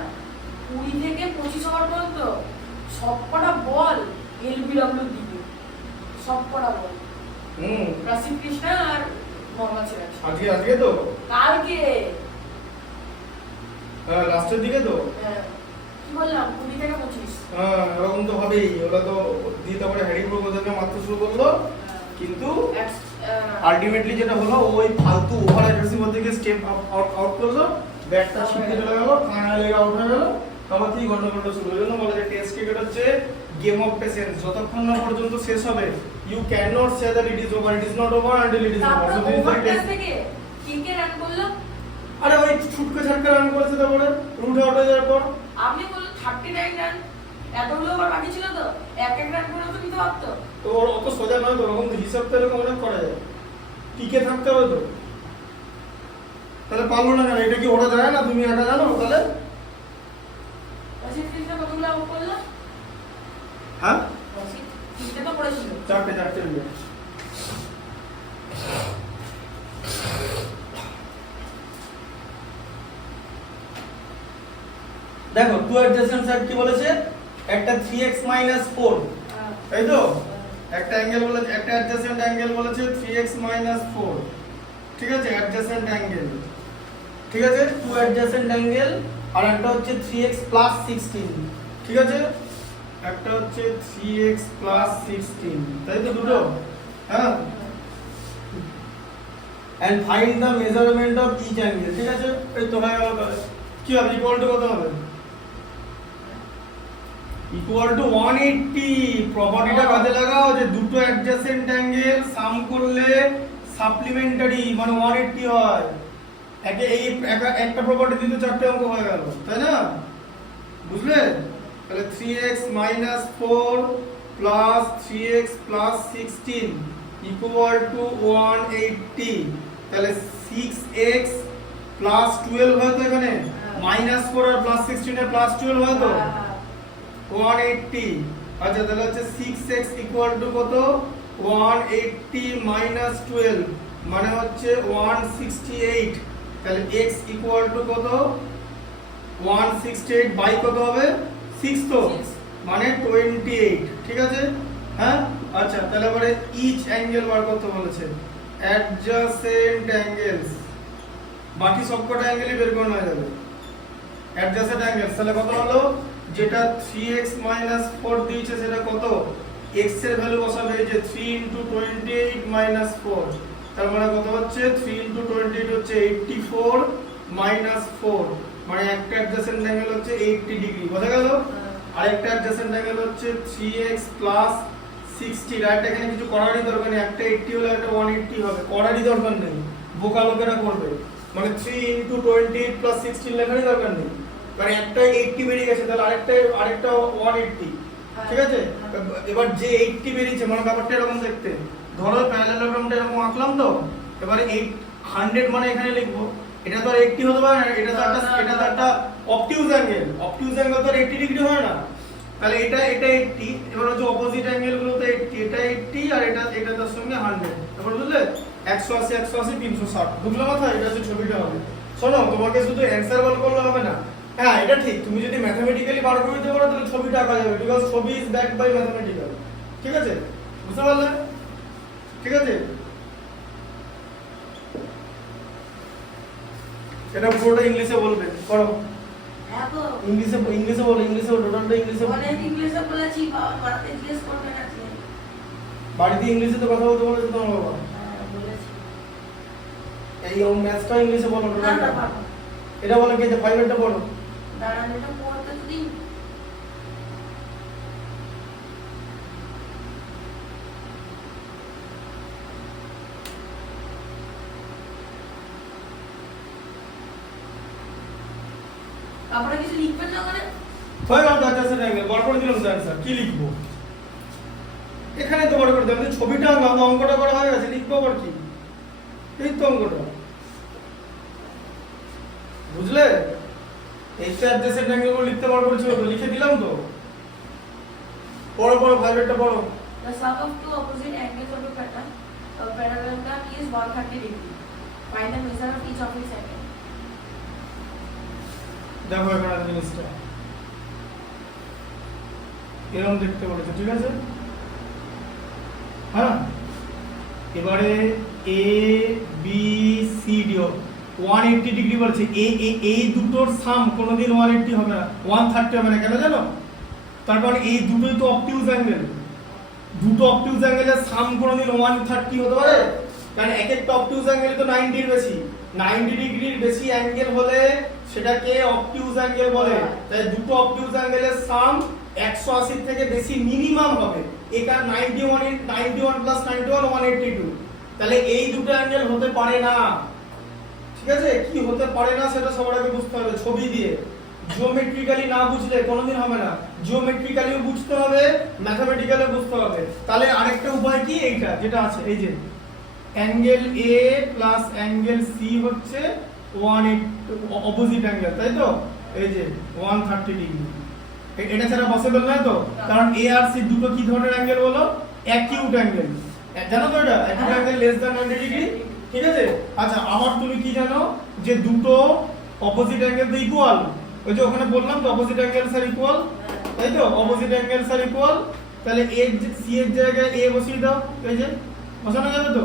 20 থেকে 25 ওভার পর্যন্ত সবকটা বল এলবিডব্লিউ দিকে, সবকটা বল রাশিদ কৃষ্ণা আর মোহাম্মদ সিরাজ। আজকে তো কালকে হ্যাঁ লাস্টের দিকে তো কি বললাম 20 থেকে 25। হ্যাঁ এরকম তো হবেই, ওরা তো দিয়ে তারপরে হ্যারি ব্রুক ওদেরকে মারতে শুরু করলো, কিন্তু আলটিমেটলি যেটা হলো ওই ফালতু ওভার অ্যাগ্রেসিভ থেকে স্টেপ আউট করলো, ব্যাটটা ছিটকে চলে গেল, কানা লেগে আউট হয়ে গেল, তারপর থেকে গন্ডগোলটা শুরু হয়ে গেল। বলে যে টেস্ট ক্রিকেট হচ্ছে গেম অফ পেশেন্স, যতক্ষণ না পর্যন্ত শেষ হবে you can not say that it is over, it is not over until it is over. So this is the test. কে কে রান করলো? আরে ওই ছুটকে ছাটকে রান করেছে, তারপরে রুট আউট হয়ে যাওয়ার পর আপনি বললেন 39 রান, এতগুলো ওভার বাকি ছিল তো এক এক রান করে তো নিতে পারতো। তো ওর অত সোজা নয় তো, ওরকম হিসাব তো এরকম অনেক করা যায়, টিকে থাকতে হবে তো। তাহলে পারলো না কেন? এটা কি ওরা যায় না? তুমি একা জানো? তাহলে রাশিদ কৃষ্ণা কতগুলো আউট করলো? হ্যাঁ রাশিদ তিনটে তো করেছিল। চারটে মিনিট। দেখো টু অ্যাডজেসেন্ট সাইড কি বলেছে? একটা 3x 4, তাই তো? একটা অ্যাঙ্গেল বলেছে, একটা অ্যাডজেসেন্ট অ্যাঙ্গেল বলেছে 3x 4, ঠিক আছে? অ্যাডজেসেন্ট অ্যাঙ্গেল, ঠিক আছে? টু অ্যাডজেসেন্ট অ্যাঙ্গেল, আর একটা হচ্ছে 3x 16, ঠিক আছে? একটা হচ্ছে 3x 16, তাই তো দুটো? হ্যাঁ, and find the measurement of each angle, ঠিক আছে? এই তো হয়ে গেল। তাহলে কি হবে? ইকুয়াল টু কত হবে? Equal to 180। প্রপার্টিটা কাজে লাগাও যে দুটো অ্যাডজেসেন্ট অ্যাঙ্গেল সাম করলে সাপ্লিমেন্টারি মানে 180 হয়। একটা প্রপার্টি দিতে চারটে অঙ্ক হয়ে গেল, তাই না? বুঝলে? তাহলে 3x 4 plus 3x 16 equal to 180। তাহলে 6x প্লাস 12 হয় তো এখানে, -4 আর +16 এর +12 হয় তো 180। আচ্ছা তাহলে হচ্ছে 6x ইকুয়াল টু কত? 180 -12 মানে হচ্ছে 168। তাহলে x ইকুয়াল টু কত? 168 বাই কত হবে? 6 তো, মানে 28, ঠিক আছে? হ্যাঁ আচ্ছা তাহলে এবারে ইচ অ্যাঙ্গেল বার করতে বলেছে, অ্যাডজাসেন্ট অ্যাঙ্গেলস, বাকি সবকটা অ্যাঙ্গেলই বের করে নেওয়া যাবে। অ্যাডজাসেন্ট অ্যাঙ্গেলস তাহলে কত হলো? যেটা 3x 4 দিয়েছে সেটা কত? x এর ভ্যালু বসাবে এই যে 3 28 4, তার মানে কত হচ্ছে? 3 28 হচ্ছে 84 4, মানে একটা অ্যাডজাসেন্ট অ্যাঙ্গেল হচ্ছে 80 ডিগ্রি। বোঝা গেল? আর একটা অ্যাডজাসেন্ট অ্যাঙ্গেল হচ্ছে 3x 60। রাইট, এখানে কিছু করারই দরকার নেই, একটা 80 হলে একটা 180 হবে, করারই দরকার নেই, বোকা লোকেরা করবে। মানে 3 28 16 লেখারই দরকার নেই, কারণ একটা 80 বেরিয়ে গেছে, তাহলে আরেকটা 180, ঠিক আছে? এবার যে 80 বেরিয়েছে মানে ব্যাপারটা এরকম দেখতে, ধরো প্যারালেলোগ্রামটা এরকম আঁকলাম তো, এবারে 100 মানে এখানে লিখবো, এটা তো আর 80 হতে পারে না, এটা তো একটা অবটিউজ অ্যাঙ্গেল, অবটিউজ অ্যাঙ্গেল তো আর 80 ডিগ্রি হয় না, তাহলে এটা 80, এবার হচ্ছে অপোজিট অ্যাঙ্গেল গুলো তো 80, এটা 80 আর এটা তার সঙ্গে 100, এবার বুঝলে 180 180 360, বুঝলে কথা? এটা হচ্ছে ছবিটা হবে। শোনো, তোমাকে শুধু অ্যানসার বল করলে হবে না। হ্যাঁ এটা ঠিক, তুমি যদি ম্যাথমেটিক্যালি বার করে দিতে পারো তাহলে ছবিটা আঁকা যাবে, বিকজ ছবি ইজ ব্যাকড বাই ম্যাথমেটিক্যাল। ঠিক আছে, বুঝতে পারলে? ঠিক আছে, এটা পুরোটা ইংলিশে বলবে, করো হ্যাঁ তো ইংলিশে বলো, ইংলিশে বলো, টোটালটা ইংলিশে বলো। অনেক ইংলিশে বলেছি, বাবা জিজ্ঞেস করবে না যে। বাড়িতে ইংলিশে তো কথা বলতে বলেছে তোমার বাবা। হ্যাঁ, বলেছি। এই ম্যাথসটা ইংলিশে বলো, না, টোটালটা। না, পারবো না। এটা বলো কি, যে ফাইনালটা বলো। দাঁড়ান, এটা পড়তে তো দিন। আপনারা কিছু লিখবেন না ওখানে? হয়ে গেল 10 অ্যাঙ্গেল, বার করে দিলাম স্যার, কি লিখবো? এখানে তো বার করে দিলাম, ছবিটা আঁকলাম, অঙ্কটা করা হয়ে গেছে, লিখবো আবার কি? এই তো অঙ্কটা, বুঝলে? এই তো অ্যাডজেসেন্ট অ্যাঙ্গেলগুলো লিখতে বার করেছিল তো, লিখে দিলাম তো। পড়ো ফাইভটা পড়ো। The sum of two opposite angles of a parallelogram is 130 degree. Find the measure of each of its angle. দেখো এখানে জিনিসটা এরকম দেখতে বলেছে, ঠিক আছে? হ্যাঁ, এবারে A B C D 180 degree বলছে। এই দুটোর সাম কোনোদিন 180 হবে না, 130 হবে না, কেন জানো? তারপর এই দুটোই তো অবটিউজ অ্যাঙ্গেল, দুটো অবটিউজ অ্যাঙ্গেলের সাম কোনোদিন 130 হতে পারে? কারণ এক একটা অবটিউজ অ্যাঙ্গেল তো 90 এর বেশি, 90 ডিগ্রির বেশি অ্যাঙ্গেল হলে সেটাকে অবটিউজ অ্যাঙ্গেল বলে। তাই দুটো অবটিউজ অ্যাঙ্গেলের সাম 180 থেকে বেশি মিনিমাম হবে। এটা 91 প্লাস 91 182, তাহলে এই দুটো অ্যাঙ্গেল হতে পারে না। ঠিক আছে, কি হতে পারে না সেটা সবার আগে বুঝতে হবে ছবি দিয়ে। জিওমেট্রিক্যালি না বুঝলে কোনোদিন হবে না, জিওমেট্রিক্যালিও বুঝতে হবে, ম্যাথমেটিক্যালিও বুঝতে হবে। তাহলে আরেকটা উপায় কি, এইটা যেটা আছে, এই যে angle A plus angle C হচ্ছে 180 অপোজিট অ্যাঙ্গেল, তাই তো? এই যে 130 ডিগ্রি, এটা ছাড়া পসিবল নয় তো, কারণ এ আর সি দুটো কি ধরনের অ্যাঙ্গেল বলো? অ্যাকিউট অ্যাঙ্গেল, জানো তো এটা? Acute angle less than 90 degree. ঠিক আছে, আচ্ছা আবার তুমি কি জানো যে দুটো অপোজিট অ্যাঙ্গেল তো ইকুয়াল, ওই যে ওখানে বললাম তো অপোজিট অ্যাঙ্গেলস আর ইকুয়াল, তাই তো? অপোজিট অ্যাঙ্গেলস আর ইকুয়াল, তাহলে এ সি এর জায়গায় এ বসিয়ে দাও, এই যে বসানো যাবে তো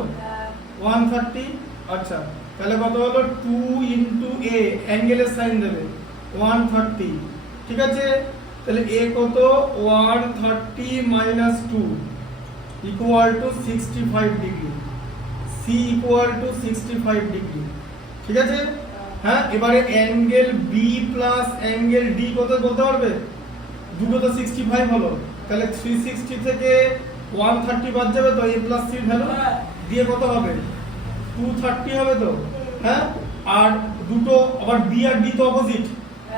130। আচ্ছা তাহলে কত হলো 2 ইনটু এ, অ্যাঙ্গেলের সাইন দেবে 130, ঠিক আছে? তাহলে এ কত 130 minus 2 equal to 65 degree, C equal to 65 degree, ঠিক আছে? হ্যাঁ, এবারে angle B plus angle D কত বলতে পারবে? দুটো তো 65 হলো, তাহলে 360 থেকে 130 বাদ যাবে তো, a প্লাস সি ভ্যালু দিয়ে কত হবে? 230 হবে তো? হ্যাঁ, আর দুটো আবার বি আর ডি তো অপোজিট,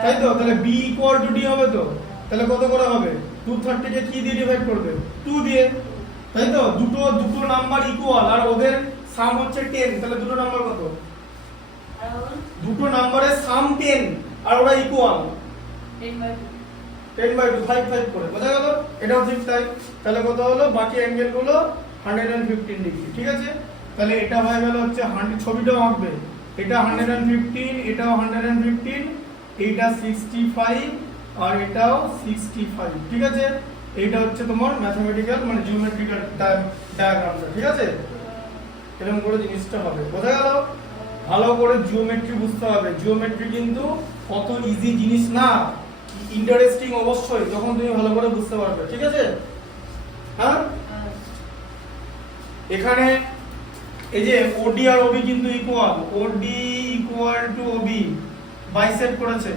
তাই তো? তাহলে বি ইকুয়াল টু ডি হবে তো, তাহলে কত করে হবে? 230 কে কি দিয়ে ডিভাইড করবে? 2 দিয়ে, তাই তো? দুটো নাম্বার ইকুয়াল আর ওদের সাম হচ্ছে 10, তাহলে দুটো নাম্বার কত? দুটো নাম্বারের সাম 10 আর ওরা ইকুয়াল 10/2 5 করে, বোঝা গেল? এটাও ঠিক তাই। তাহলে কত হলো? বাকি অ্যাঙ্গেল গুলো 115 ডিগ্রি, ঠিক আছে? তাহলে এটা হয়ে গেল হচ্ছে 100, ছবিটাও আঁকবে, এটা 115, এটাও 115, এইটা 65 আর এটাও 65, ঠিক আছে? এইটা হচ্ছে তোমার ম্যাথমেটিক্যাল মানে জিওমেট্রিক্যাল ডায়াগ্রামটা, ঠিক আছে? এরকম করে জিনিসটা হবে, বোঝা গেল? ভালো করে জিওমেট্রি বুঝতে হবে, জিওমেট্রি কিন্তু কত ইজি জিনিস না, ইন্টারেস্টিং অবশ্যই, যখন তুমি ভালো করে বুঝতে পারবে, ঠিক আছে? হ্যাঁ, এখানে এই যে ওডি আর ওবি কিন্তু equal, OD equal to OB bisect করেছে,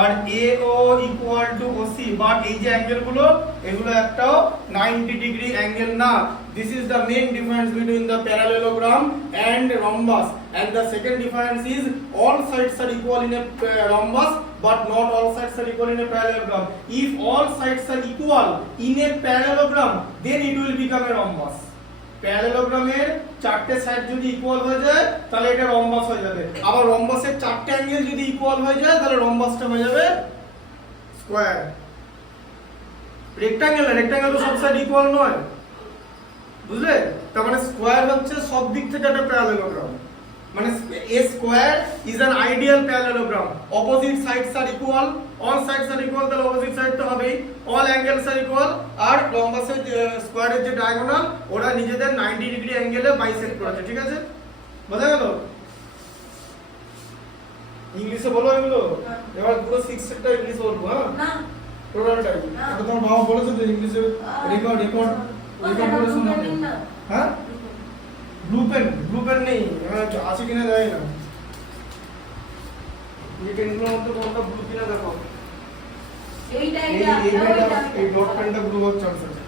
আর এও ইকুয়াল টু ওসি, বাট এই যে অ্যাঙ্গেল গুলো এগুলো একটাও 90 ডিগ্রি অ্যাঙ্গেল না। This is the main difference between the parallelogram and rhombus, and the second difference is all sides are equal in a rhombus but not all sides are equal in a parallelogram. If all sides are equal in a parallelogram then it will become a rhombus. প্যারালেলোগ্রামের চারটে সাইড যদি ইকুয়াল হয়ে যায় তাহলে এটা রম্বাস হয়ে যাবে, আবার রম্বাসের চারটে অ্যাঙ্গেল যদি ইকুয়াল হয়ে যায় তাহলে রম্বাসটা হয়ে যাবে স্কয়ার। রেক্টাঙ্গেল তো সব সাইড ইকুয়াল নয়, বুঝলে? তার মানে স্কোয়ার হচ্ছে সব দিক থেকে একটা প্যারালেলোগ্রাম, মানে a square is an ideal parallelogram, opposite sides are equal, all sides are equal, তাহলে opposite side তো হবেই, all angles are equal, আর লম্বা সাইড স্কোয়ারের যে ডায়াগোনাল ওরা নিজেদের 90 ডিগ্রি অ্যাঙ্গেলে বাইসেক্ট করেছে, ঠিক আছে? বোঝা গেল? ইংলিশে বলো এগুলো, এবার পুরো 6 সেটটা ইংলিশে বলবো, হ্যাঁ না টোটালটাই। না। এটা তোমার বাবা বলেছে যে ইংলিশে রেকর্ড করে শোনাবে। না হ্যাঁ ব্লু পেন নেই, আছে কিনা জানি না, এই পেনগুলোর মধ্যে কোনটা ব্লু কিনা দেখো, এইটা এই এইটা এই পেনটা, ওইটা এই ডট পেনটা ব্লু হওয়ার চান্স আছে।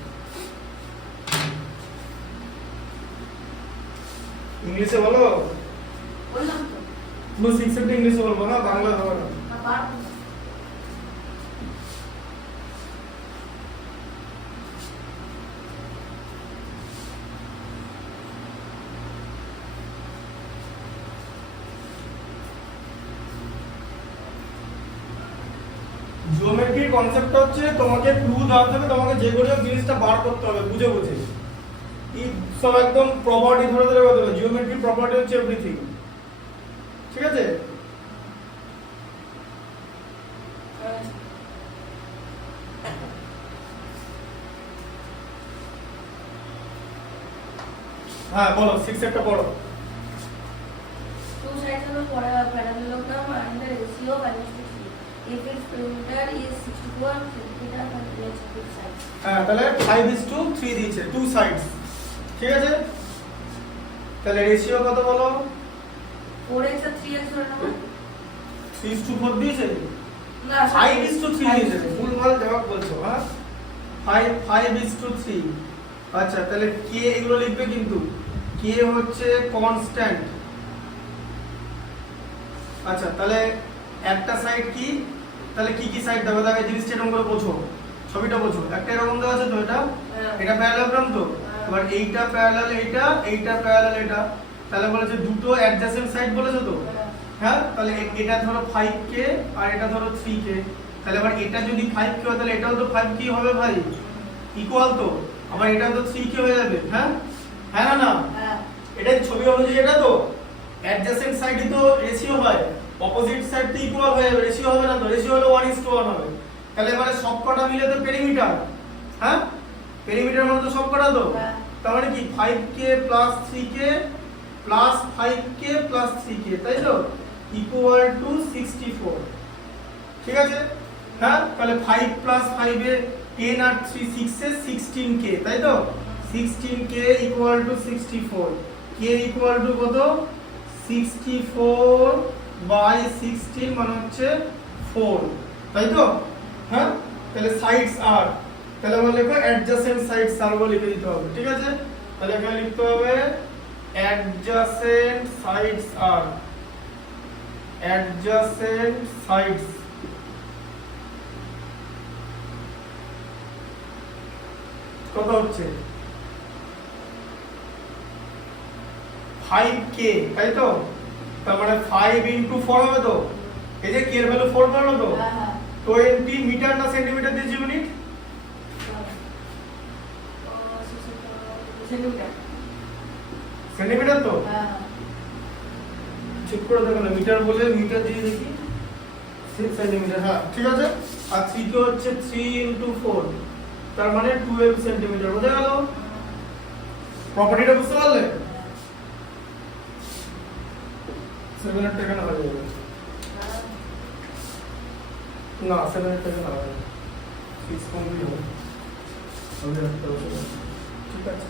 ইংলিশে বলো, বললাম তো পুরো 6 সেটটা ইংলিশে বলবো, না বাংলা হবে না। না পারবো না। জিওমেট্রির কনসেপ্টটা হচ্ছে তোমাকে ক্লু দেওয়া থাকবে, তোমাকে যে কোনো জিনিসটা বার করতে হবে বুঝে বুঝে, এই সব একদম প্রপার্টি ধরে ধরে বলতে হবে, জিওমেট্রি প্রপার্টি হচ্ছে এভরিথিং, ঠিক আছে? হ্যাঁ বলো 6 সেটটা পড়ো। Two sides of a parallelogram and the ratio minus 60. If its perimeter is 64 centimeter and its two sides. হ্যাঁ তাহলে 5:3 দিয়েছে, টু সাইডস, ঠিক আছে? তাহলে রেশিও কত বলো? 4x আর 3x ধরে নেবো। 3:4 দিয়েছে, না 5:3 দিয়েছে, ভুলভাল জবাব বলছো, হ্যাঁ 5:3। আচ্ছা তাহলে কে এগুলো লিখবে কিন্তু, কে হচ্ছে কনস্ট্যান্ট। আচ্ছা তাহলে একটা সাইড কি, তাহলে কি কি সাইড দেবে, দেখো জিনিসটা এরকম করে বোঝো, ছবিটা বোঝো, একটা এরকম দেওয়া আছে তো, এটা প্যারালেলোগ্রাম তো, এবার এইটা প্যারালাল এইটা, এইটা প্যারালাল এটা, তাহলে বলেছে দুটো অ্যাডজাসেন্ট সাইড বলেছে তো, হ্যাঁ তাহলে এটা ধরো 5k আর এটা ধরো 3k, তাহলে এবার এটা যদি 5k হয় তাহলে এটাও তো 5k হবে ভাই, ইকুয়াল তো, আবার এটা তো 3k হয়ে যাবে, হ্যাঁ হ্যাঁ না না, হ্যাঁ এটা ছবি অনুযায়ী এটা তো অ্যাডজাসেন্ট সাইডে তো রেশিও হয়, অপোজিট সাইড তো ইকুয়াল হয়ে যাবে, রেশিও হবে না তো, রেশিও হলো 1:1 হবে, তাহলে এবারে সবকটা মিলে তো পেরিমিটার, হ্যাঁ পেরিমিটার মানে তো সবকটা তো, হ্যাঁ। তার মানে কি 5k + 3k + 5k + 3k, তাই তো, ইকুয়াল টু 64, ঠিক আছে? হ্যাঁ তাহলে 5 + 5 এ 10 আর 3 6 এ 16k, তাই তো, 16k equal to 64, k equal to কত, 64/16 মানে হচ্ছে 4, তাই তো, হ্যাঁ তাহলে সাইডস আর, তাহলে আমরা লিখব অ্যাডজাসেন্ট সাইডস আর বলে লিখে দিতে হবে, ঠিক আছে? তাহলে এখানে লিখতে হবে adjacent sides are, adjacent sides কত হচ্ছে 5k, তাই তো, তার মানে 5 * 4 হবে তো, এই যে k এর ভ্যালু 4 করলো তো, হ্যাঁ হ্যাঁ 20 মিটার না সেন্টিমিটার দিয়েছি ইউনিট, সেন্টিমিটার। সেন্টিমিটার তো, হ্যাঁ চেক করে দেখো না, মিটার বলে মিটার দিয়ে দেখি 6 সেন্টিমিটার, হ্যাঁ ঠিক আছে, আর 3 কে হচ্ছে 3 * 4, তার মানে 12 সেন্টিমিটার, বোঝা গেল? প্রপার্টিটা বুঝতে পারলে? 7 এর টাকা না হয়ে যাবে, না 7 এর টাকা না হবে, 6 কমপ্লিট হবে, ঠিক আছে?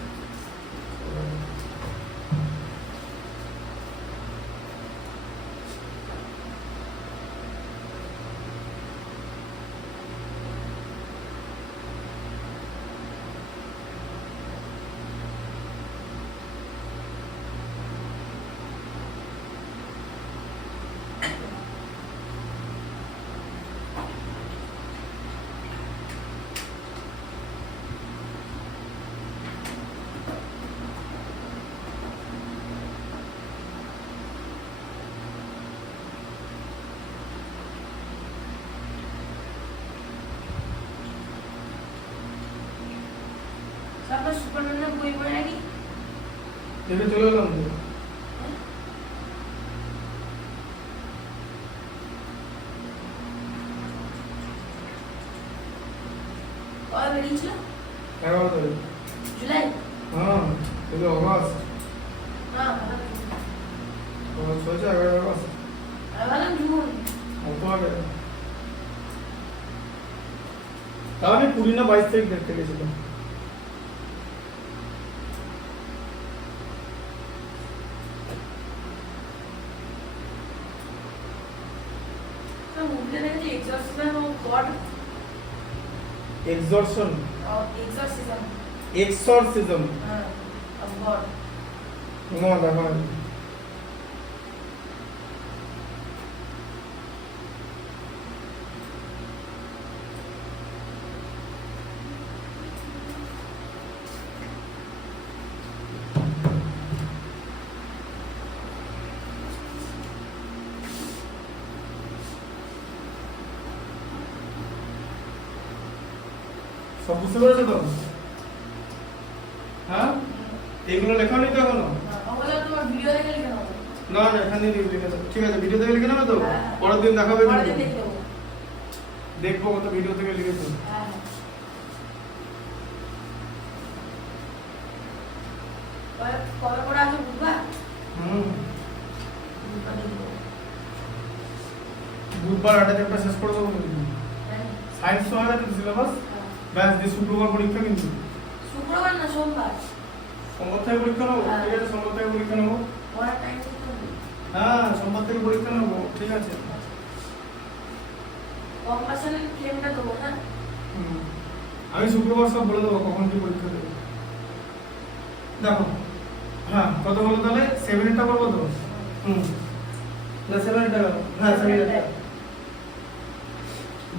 একবার সুপারম্যানের বই পড়ে নাকি দেখে চলে এলাম তো। কবে বেরিয়েছিল 11 তারিখ। জুলাই হ্যাঁ, এটা অগাস্ট। না অগাস্ট হয়েছে 11 অগাস্ট। আমি ভাবলাম জুন অত আগে। তাহলে 20 না 22 তারিখ দেখতে গেছিলাম। মুভিটা দেখেছি এক্সরসিজম ও গড এক্সর্শন, এক্সরসিজম এক্সর্সিজম। হ্যাঁ অফ গড না দেখা হয়নি। সব বুঝতে পেরেছো তো? হ্যাঁ, এগুলো লেখা নেই তো এখনো? আমাদের তোমার ভিডিও দেখে লিখে নাও না না, এখানে লিখে দেবো। ঠিক আছে, ভিডিও থেকে লিখে নেবে তো? হ্যাঁ। পরের দিন দেখাবে পরের কিন্তু। দিন দেখে দেবো দেখবো কত ভিডিও থেকে লিখেছো। হ্যাঁ কবে করে আছে বুঝবা হুম, বুঝবা দেখবো বুধবার 8 চ্যাপ্টার শেষ করে দেবো কিন্তু। হ্যাঁ সায়েন্স তো হবে না সিলেবাস। ব্যাস দিয়ে শুক্রবার পরীক্ষা কিন্তু। শুক্রবার না সোমবার সোমবার থেকে পরীক্ষা নেবো। হ্যাঁ। ঠিক আছে, সোমবার থেকে পরীক্ষা নেবো। পড়ার টাইম করতে হবে হ্যাঁ, সোমবার থেকে পরীক্ষা নেবো। ঠিক আছে। কম্পাসনের ক্লেমটা দেবো না হুম। আমি শুক্রবার সব বলে দেবো কখন কি পরীক্ষা দেবো। দেখো, হ্যাঁ কত হলো তাহলে? 7 এটা করবো তো? হুম, না 7 এটা করবো। হ্যাঁ 7 এটা।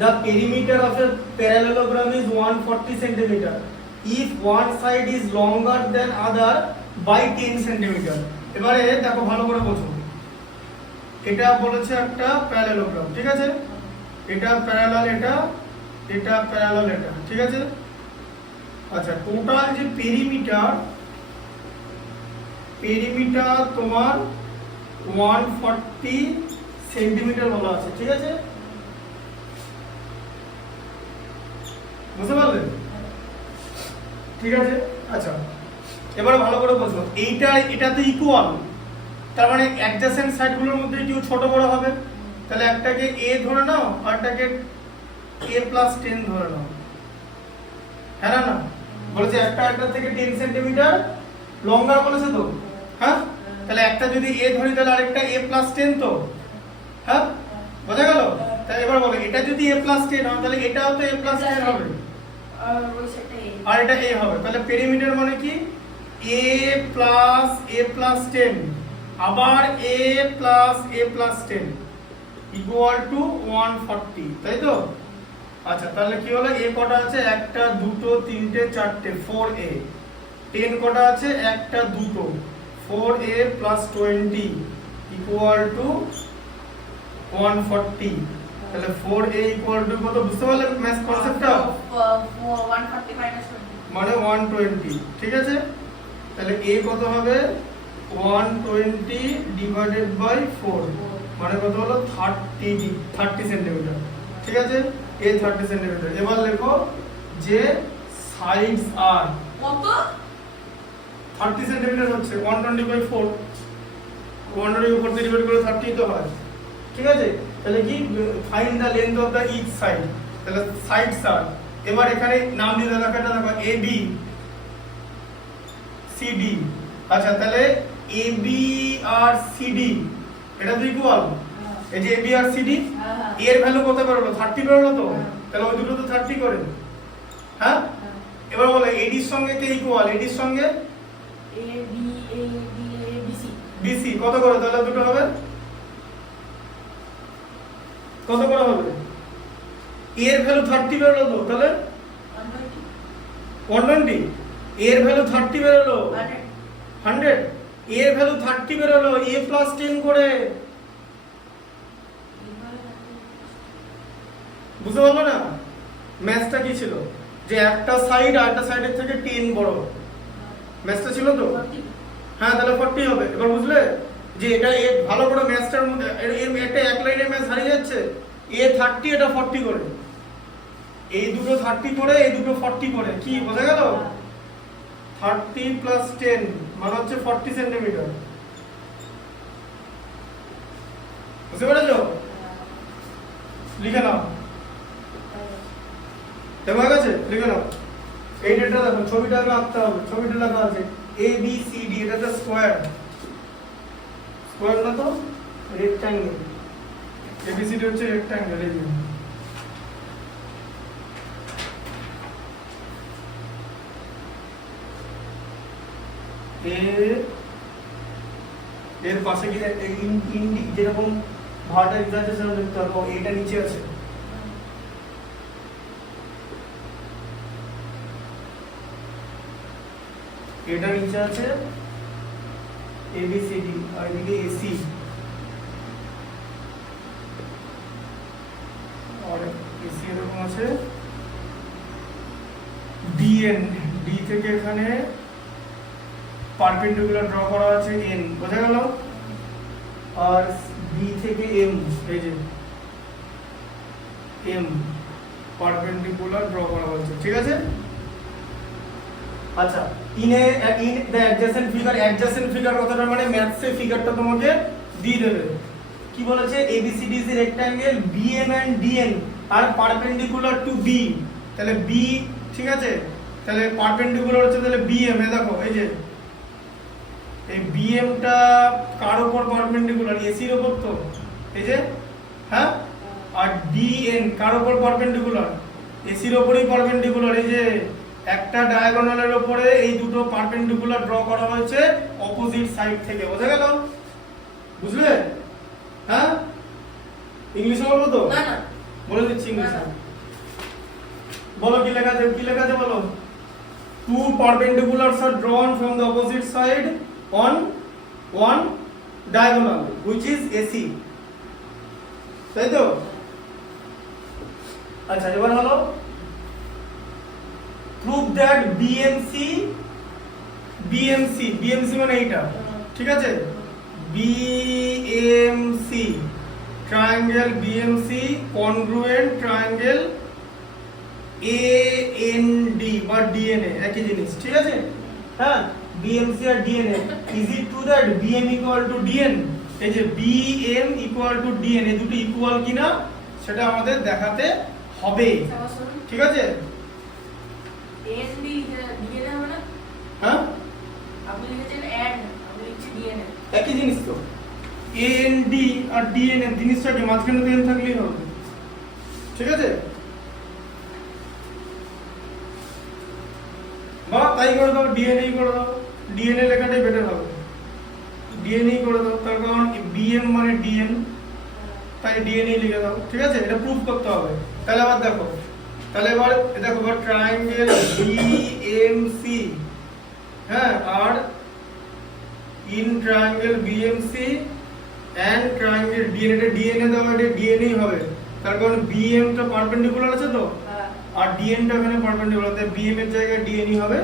The perimeter of a parallelogram is 140 centimeter if one side is longer than other by 10 centimeter. এবারে দেখো ভালো করে বোঝো। এটা বলেছে একটা প্যারালেলোগ্রাম, ঠিক আছে? এটা প্যারালাল, এটা প্যারালাল, এটা ঠিক আছে। আচ্ছা, টোটাল যে পেরিমিটার তোমার 140 সেন্টিমিটার বলা আছে, ঠিক আছে? বুঝতে পারলে? ঠিক আছে। আচ্ছা, এবারে ভালো করে বোঝো। এটা তো ইকুয়াল, তার মানে অ্যাডজাসেন্ট সাইডগুলোর মধ্যে কেউ ছোট বড় হবে। তাহলে একটাকে a ধরে নাও আর একটাকে a+10 ধরে নাও। হ্যাঁ না বলেছে একটা থেকে 10 সেন্টিমিটার লঙ্গার বলেছে তো। হ্যাঁ, তাহলে একটা যদি a ধরি তাহলে আরেকটা a+10 তো। হ্যাঁ, বোঝা গেল? তাহলে এবার বলো, এটা যদি a+10 হয় তাহলে এটাও তো a+10 হবে আর ওই সেটা আর এটা a হবে। তাহলে পেরিমিটার মানে কি? a+10 আবার a+10 ইকুয়াল টু 140, তাই তো? আচ্ছা, তাহলে কি হলো? a কটা আছে? একটা, দুটো, তিনটে, চারটে, 4a। 10 কটা আছে? একটা, দুটো, 4a + 20 ইকুয়াল টু 140। তাহলে 4a ইকুয়াল টু কত? বুঝতে পারলে ম্যাথ কনসেপ্টটা? 140 মাইনাস 20 মানে 120, ঠিক আছে? তাহলে a কত হবে? 120 ডিভাইডেড বাই 4 মানে কত হলো? 30 সেন্টিমিটার, ঠিক আছে? a 30 centimetre. এবার লেখো যে সাইডস আর কত 30 সেন্টিমিটার হচ্ছে 120 বাই 4। 120 4 দিয়ে ডিভাইড করে 30 তো হয়, ঠিক আছে? তাহলে কি? Find the length of the each side. তাহলে সাইডস আর, এবার এখানে নাম দিয়ে দেখো, এটা দেখো AB CD। আচ্ছা, তাহলে AB আর CD এটা তো ইকুয়াল। এই যে AB আর CD এর ভ্যালু কত বেরোলো? 30 বেরোলো তো। তাহলে ওই দুটো তো 30 করে। হ্যাঁ, এবার বলো AD এর সঙ্গে কে ইকুয়াল? AD এর সঙ্গে A B A B A B C BC কত করে? তাহলে দুটো হবে কত করে হবে? এর ভ্যালু 30 বেরোলো তো, তাহলে 120। এর ভ্যালু 30 বেরোলো 100। এর ভ্যালু 30 বেরোলো a+10 করে। বুঝতে পারলো না ম্যাথটা কি ছিল? যে একটা সাইড আর একটা সাইডের থেকে 10 বড়, ম্যাথটা ছিল তো? 40 হ্যাঁ, তাহলে 40 হবে। এবার বুঝলে যে এটা এ ভালো করে ম্যাথটার মধ্যে এর একটা এক লাইনের ম্যাথ হারিয়ে যাচ্ছে। এ 30 এটা 40 করে, এই দুটো 30 করে, এই দুটো 40 করে, কি বোঝা গেল? 30 প্লাস 10 মানে হচ্ছে 40 সেন্টিমিটার। বুঝতে পেরেছো? লিখে নাও। হয়ে গেছে? লিখে নাও। এই ডেটা দেখো, ছবিটা আগে আঁকতে হবে। ছবিটা লেখা আছে এ বি সি ডি, এটা তো স্কয়ার। স্কয়ার না তো rectangle. A B C D হচ্ছে রেক্ট্যাঙ্গেল। এই যে এর পাশে কি ইন্ডি যেরকম ভাটা ইজাজ আছে সেরকম দেখতে হবে। এটা নিচে আছে, এটা নিচে আছে এবিসিডি, আর এদিকে এসি, আর এসি এরকম আছে ডিএন। ডি থেকে এখানে পারপেন্ডিকুলার ড্র করা আছে এন, বোঝা গেল? আর বি থেকে এম, এই যে এম পারপেন্ডিকুলার ড্র করা হচ্ছে, ঠিক আছে? আচ্ছা, ইন দ্য অ্যাডজেসেন্ট ফিগার কথাটা মানে ম্যাথসে ফিগারটা তোমাকে দিয়ে দেবে। কি বলেছে? ABCD is a rectangle, BM and DN are perpendicular to B. তাহলে বি, ঠিক আছে, তাহলে পারপেন্ডিকুলার হচ্ছে তাহলে বিএম। এ দেখো এই যে এই বিএমটা কার উপর পারপেন্ডিকুলার? এসির উপর তো, এই যে, হ্যাঁ। আর ডিএন কার উপর পারপেন্ডিকুলার? এসির উপরই পারপেন্ডিকুলার। এই যে একটা ডায়াগোনালের উপরে এই দুটো পারপেন্ডিকুলার ড্র করা হয়েছে অপোজিট সাইড থেকে, বোঝা গেল? বুঝলে? হ্যাঁ, ইংলিশে বলবো তো? না না, বলে দিচ্ছি ইংলিশে। বলো কি লেখা আছে, কি লেখা আছে বলো? Two perpendiculars are drawn from the opposite side on one diagonal which is AC, তাই তো? আচ্ছা, এবার হলো prove that BMC মানে এইটা, ঠিক আছে? BMC triangle BMC congruent triangle AND বা DNA একই জিনিস, ঠিক আছে? হ্যাঁ, BMC R DNA, is it true that BM equal to DN? এই যে BM equal to DN, এই দুটো ইকুয়াল কিনা সেটা আমাদের দেখাতে হবে, ঠিক আছে? AND ডিএনএ হবে না? হ্যাঁ, আপনি লিখেছেন অ্যান্ড, আমি লিখছি ডিএনএ। একই জিনিস তো। AND আর DNA জিনিসটা কি মাঝখানে তো n থাকলেই হবে, ঠিক আছে? বা তাই করে দাও, ডিএনএ করে দাও। ডিএনএ লেখাটাই বেটার হবে, ডিএনএ করে দাও। তার কারণ বিএম মানে ডিএন, তাই ডিএনএ লিখে দাও, ঠিক আছে? এটা প্রুফ করতে হবে। তাহলে আবার দেখো, তাহলে এবার দেখো ট্রায়াঙ্গেল বিএমসি, হ্যাঁ, আর in triangle BMC and triangle DNA, এটা ডিএনএ দাও, এটা ডিএনএ হবে। তার কারণ বিএম টা পারপেন্ডিকুলার আছে তো, আর ডিএন টা এখানে পারপেন্ডিকুলার, তাই বিএম এর জায়গায় ডিএনই হবে।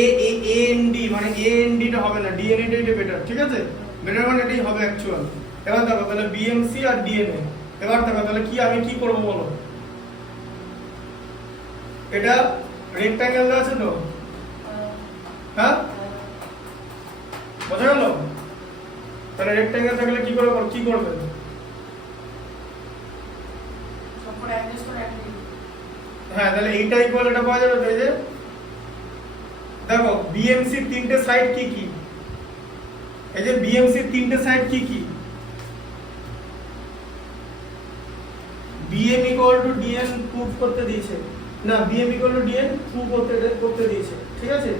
এএনডি মানে এএনডি টা হবে না, ডিএনএ টা এটা বেটার, ঠিক আছে? বেটার মানে এটাই হবে অ্যাকচুয়াল। এবার দেখো তাহলে বিএমসি আর ডিএনএ। এবার দেখো তাহলে কি আমি কি করব বলো? এটা রেক্ট্যাঙ্গেল আছে তো, হ্যাঁ, বোঝা গেল? তাহলে রেক্ট্যাঙ্গেল থাকলে কি করে কি করবে? সবকটা অ্যাডজাস্ট করে একটা হ্যাঁ, তাহলে এইটা ইকুয়াল এটা পাওয়া যাবে। এই যে দেখো বিএমসি তিনটে সাইড কি কি? এই যে বিএমসি তিনটে সাইড কি কি? BM equal to DN proof করতে দিয়েছে না, BM equal to DN proof করতে দিয়েছে, ঠিক আছে?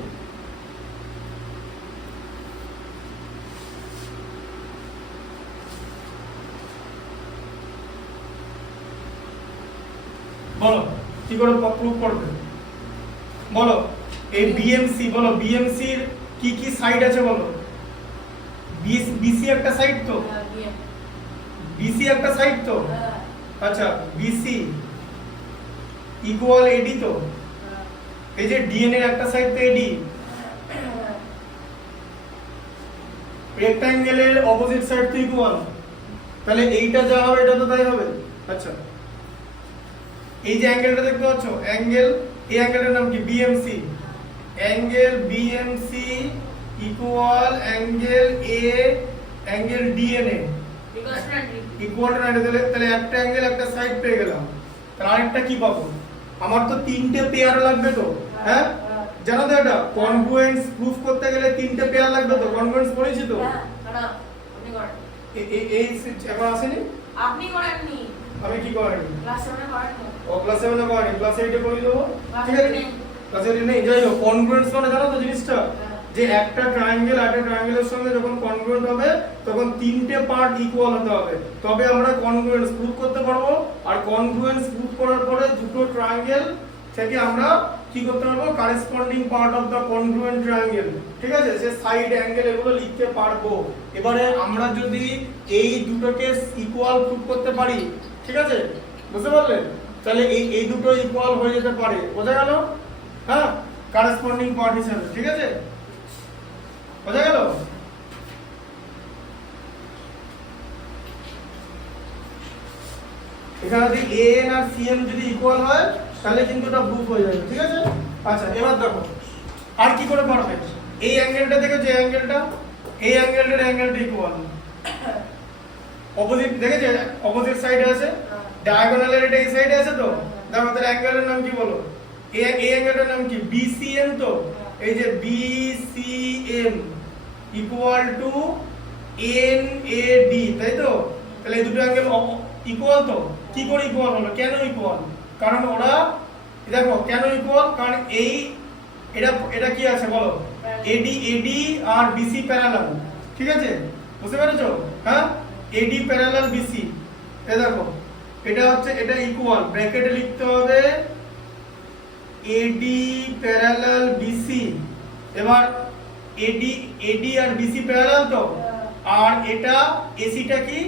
বলো কি করে প্রুফ করবে বলো? এই বিএমসি, বলো বিএমসি এর কি কি সাইড আছে বলো? বিসি একটা সাইড তো, ডিএন। বিসি একটা সাইড তো, আচ্ছা, বিসি ইকুয়াল এডি তো। এই যে ডিএন এর একটা সাইড তো এডি, রেক্ট্যাঙ্গেলের অপোজিট সাইড তো ইকুয়াল, তাহলে এইটা যা হবে এটা তো তাই হবে। আচ্ছা, এই যে অ্যাঙ্গেলটা দেখতে পাচ্ছ, অ্যাঙ্গেল, এই অ্যাঙ্গেলটার নাম কি? BMC. Angle BMC equal angle A, angle DNA equal to 90। তাহলে একটা অ্যাঙ্গেল একটা সাইড পেয়ে গেলাম। তাহলে আরেকটা কি পাবো? আমার তো তিনটে পেয়ার লাগবে তো, হ্যাঁ? জানো তো এটা কনগ্রুয়েন্স প্রুফ করতে গেলে তিনটে পেয়ার লাগবে তো, কনগ্রুয়েন্স পড়েছি তো। এই এখন আসেনি, আপনি করেননি, আমি কি করেনি? ক্লাস 7 এ করেননি। ও ক্লাস 7 এ করেনি, ক্লাস 8 এ করে দেবো। Class ঠিক আছে, eight এ নেই। ক্লাস 8 এ নেই। যাই হোক, কনগ্রুয়েন্স মানে জানো তো জিনিসটা, যে একটা ট্রায়াঙ্গেল আর একটা ট্রায়াঙ্গেলের সঙ্গে যখন কনগ্রুয়েন্ট হবে তখন তিনটে পার্ট ইকুয়াল হতে হবে, তবে আমরা কনগ্রুয়েন্স প্রুফ করতে পারবো। আর কনগ্রুয়েন্স প্রুফ করার পরে দুটো ট্রায়াঙ্গেল থেকে আমরা কি করতে পারবো? Corresponding part of the congruent triangle, ঠিক আছে, সে সাইড অ্যাঙ্গেল এগুলো লিখতে পারবো। এবারে আমরা যদি এই দুটোকে ইকুয়াল প্রুফ করতে পারি, ঠিক আছে, বুঝতে পারলেন? তাহলে এই দুটো ইকুয়াল হয়ে যেতে পারে, বোঝা গেল? হ্যাঁ, কারেসপন্ডিং পার্ট হিসেবে, ঠিক আছে, বোঝা গেল? এখানে যদি এএন আর সিএম যদি ইকুয়াল হয় তাহলে কিন্তু এটা প্রুফ হয়ে যাবে, ঠিক আছে। আচ্ছা, এবার দেখো আর কি করে পারবে? এই অ্যাঙ্গেলটা থেকে যে অ্যাঙ্গেলটা, এই অ্যাঙ্গেলটার অ্যাঙ্গেলটা ইকুয়াল, অপোজিট দেখেছে, অপোজিট সাইডে আছে, ডায়াগোনালের এটা এই সাইডে আছে তো। দেখো তাহলে অ্যাঙ্গেলের নাম কি বলো? এই অ্যাঙ্গেলটার নাম কি? বিসিএম তো। এই যে বিসিএম ইকুয়াল টু এনএডি, তাই তো? তাহলে এই দুটো অ্যাঙ্গেল ইকুয়াল তো। কি করে ইকুয়াল হলো? কেন ইকুয়াল? কারণ ওরা, দেখো কেন ইকুয়াল, কারণ এই এটা কি আছে বলো? এডি আর বিসি প্যারালাল, ঠিক আছে, বুঝতে পেরেছো? হ্যাঁ, এডি প্যারালাল বিসি, এই দেখো এটা হচ্ছে, এটা ইকুয়াল, ব্র্যাকেটে লিখতে হবে এডি প্যারালাল বিসি। এবার এডি আর বিসি প্যারালাল তো, আর এটা এসিটা কি?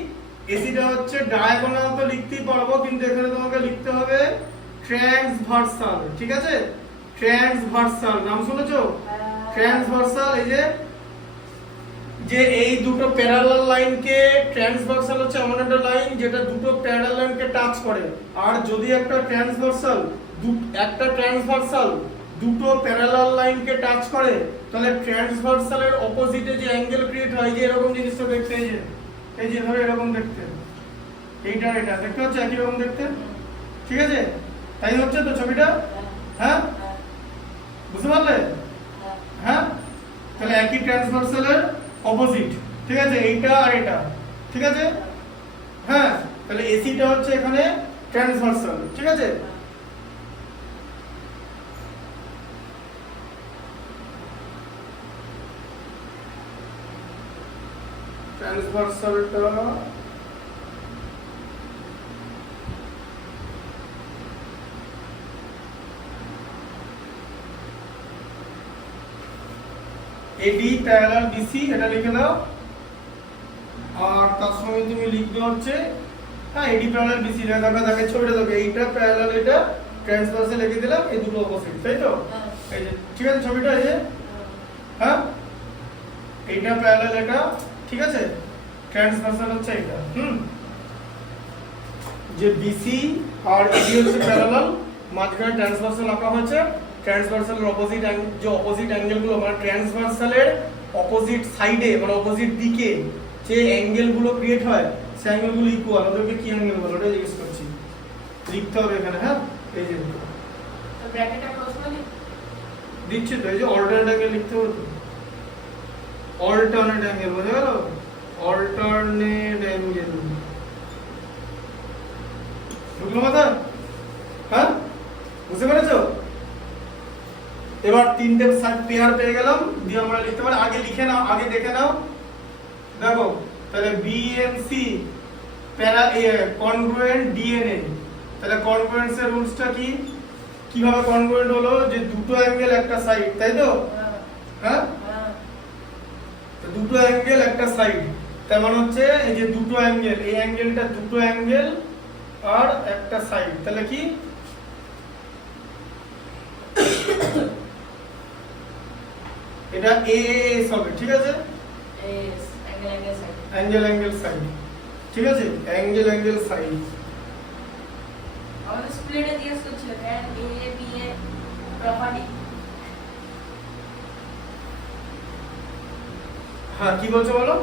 এসিটা হচ্ছে ডায়াগোনাল তো লিখতেই পারবো, কিন্তু এখানে তোমাকে লিখতে হবে ট্রান্সভার্সাল, ঠিক আছে, ট্রান্সভার্সাল, নাম শুনেছো? ট্রান্সভার্সাল, এই যে এই দুটো প্যারালাল লাইনকে, ট্রান্সভার্সাল হচ্ছে এমন একটা লাইন যেটা দুটো প্যারালাল লাইনকে টাচ করে। আর যদি একটা ট্রান্সভার্সাল দুটো প্যারালাল লাইনকে টাচ করে, তাহলে ট্রান্সভার্সালের অপোজিটে যে অ্যাঙ্গেল ক্রিয়েট হয়, যে এরকম জিনিসটা দেখতে, এই যে ধরো এরকম দেখতে, এইটা এটা দেখতে হচ্ছে একই রকম দেখতে, ঠিক আছে, তাই হচ্ছে তো ছবিটা, হ্যাঁ, বুঝতে পারলে? হ্যাঁ, তাহলে একই ট্রান্সভার্সালের অপোজিট, ঠিক আছে, এইটা আর এটা, ঠিক আছে, হ্যাঁ, তাহলে এসিটা হচ্ছে এখানে ট্রান্সভার্সাল, ঠিক আছে। ট্রান্সভার্সালটা এডি প্যারালাল বিসি, এটা লিখে দাও। আর তার সঙ্গে তুমি লিখবে হচ্ছে, হ্যাঁ, এডি প্যারালাল বিসি, দেখো ছবিটা দেখো, এইটা প্যারালাল, এটা ট্রান্সভার্সাল লিখে দিলাম, এই দুটো অপোজিট, তাই তো? এই যে, ঠিক আছে, ছবিটা এই যে, হ্যাঁ, এইটা প্যারালাল, এটা, ঠিক আছে, ট্রান্সভার্সাল হচ্ছে এটা, যে বিসি আর এডি হচ্ছে প্যারালাল, মাঝখানে ট্রান্সভার্সাল আঁকা হয়েছে। ট্রান্সভার্সালের অপোজিট, যে অপোজিট অ্যাঙ্গেলগুলো, মানে ট্রান্সভার্সালের অপোজিট সাইডে, মানে অপোজিট দিকে যে অ্যাঙ্গেলগুলো ক্রিয়েট হয়, সেই অ্যাঙ্গেলগুলো ইকুয়াল, ওদেরকে কি অ্যাঙ্গেল বলে ওটা জিজ্ঞেস করছি, লিখতে হবে এখানে। হ্যাঁ, এই যে তো ব্র্যাকেটে প্রশ্ন দিচ্ছি তো, এই যে অল্টারনেট অ্যাঙ্গেল লিখতে হবে তো, অল্টারনেট অ্যাঙ্গেল, বোঝা গেল? অল্টারনেট অ্যাঙ্গেল, বুঝলো মাথা? হ্যাঁ, বুঝতে পেরেছো? এবার তিনটে পেয়ার পেয়ে গেলাম, দিয়ে আমরা লিখতে পারি, আগে লিখে নাও, আগে দেখে নাও, দেখো তাহলে বিএমসি প্যারা কনগ্রুয়েন্ট ডিএনএ, তাহলে কনগ্রুয়েন্স এর রুলসটা কি? কিভাবে কনগ্রুয়েন্ট হলো? যে দুটো অ্যাঙ্গেল একটা সাইড, তাই তো? হ্যাঁ, তো দুটো অ্যাঙ্গেল একটা সাইড, তার মানে হচ্ছে এই যে দুটো অ্যাঙ্গেল, এই অ্যাঙ্গেলটা দুটো অ্যাঙ্গেল আর একটা সাইড, তাহলে কি? এটা AAS হবে, ঠিক আছে? S angle side. Angle side, ঠিক আছে? Angle side. আমাদের স্কুলে এটা জিজ্ঞেস করছিল ফ্যান এ বি এ প্রপার্টি। হ্যাঁ, কি বলছো বলো?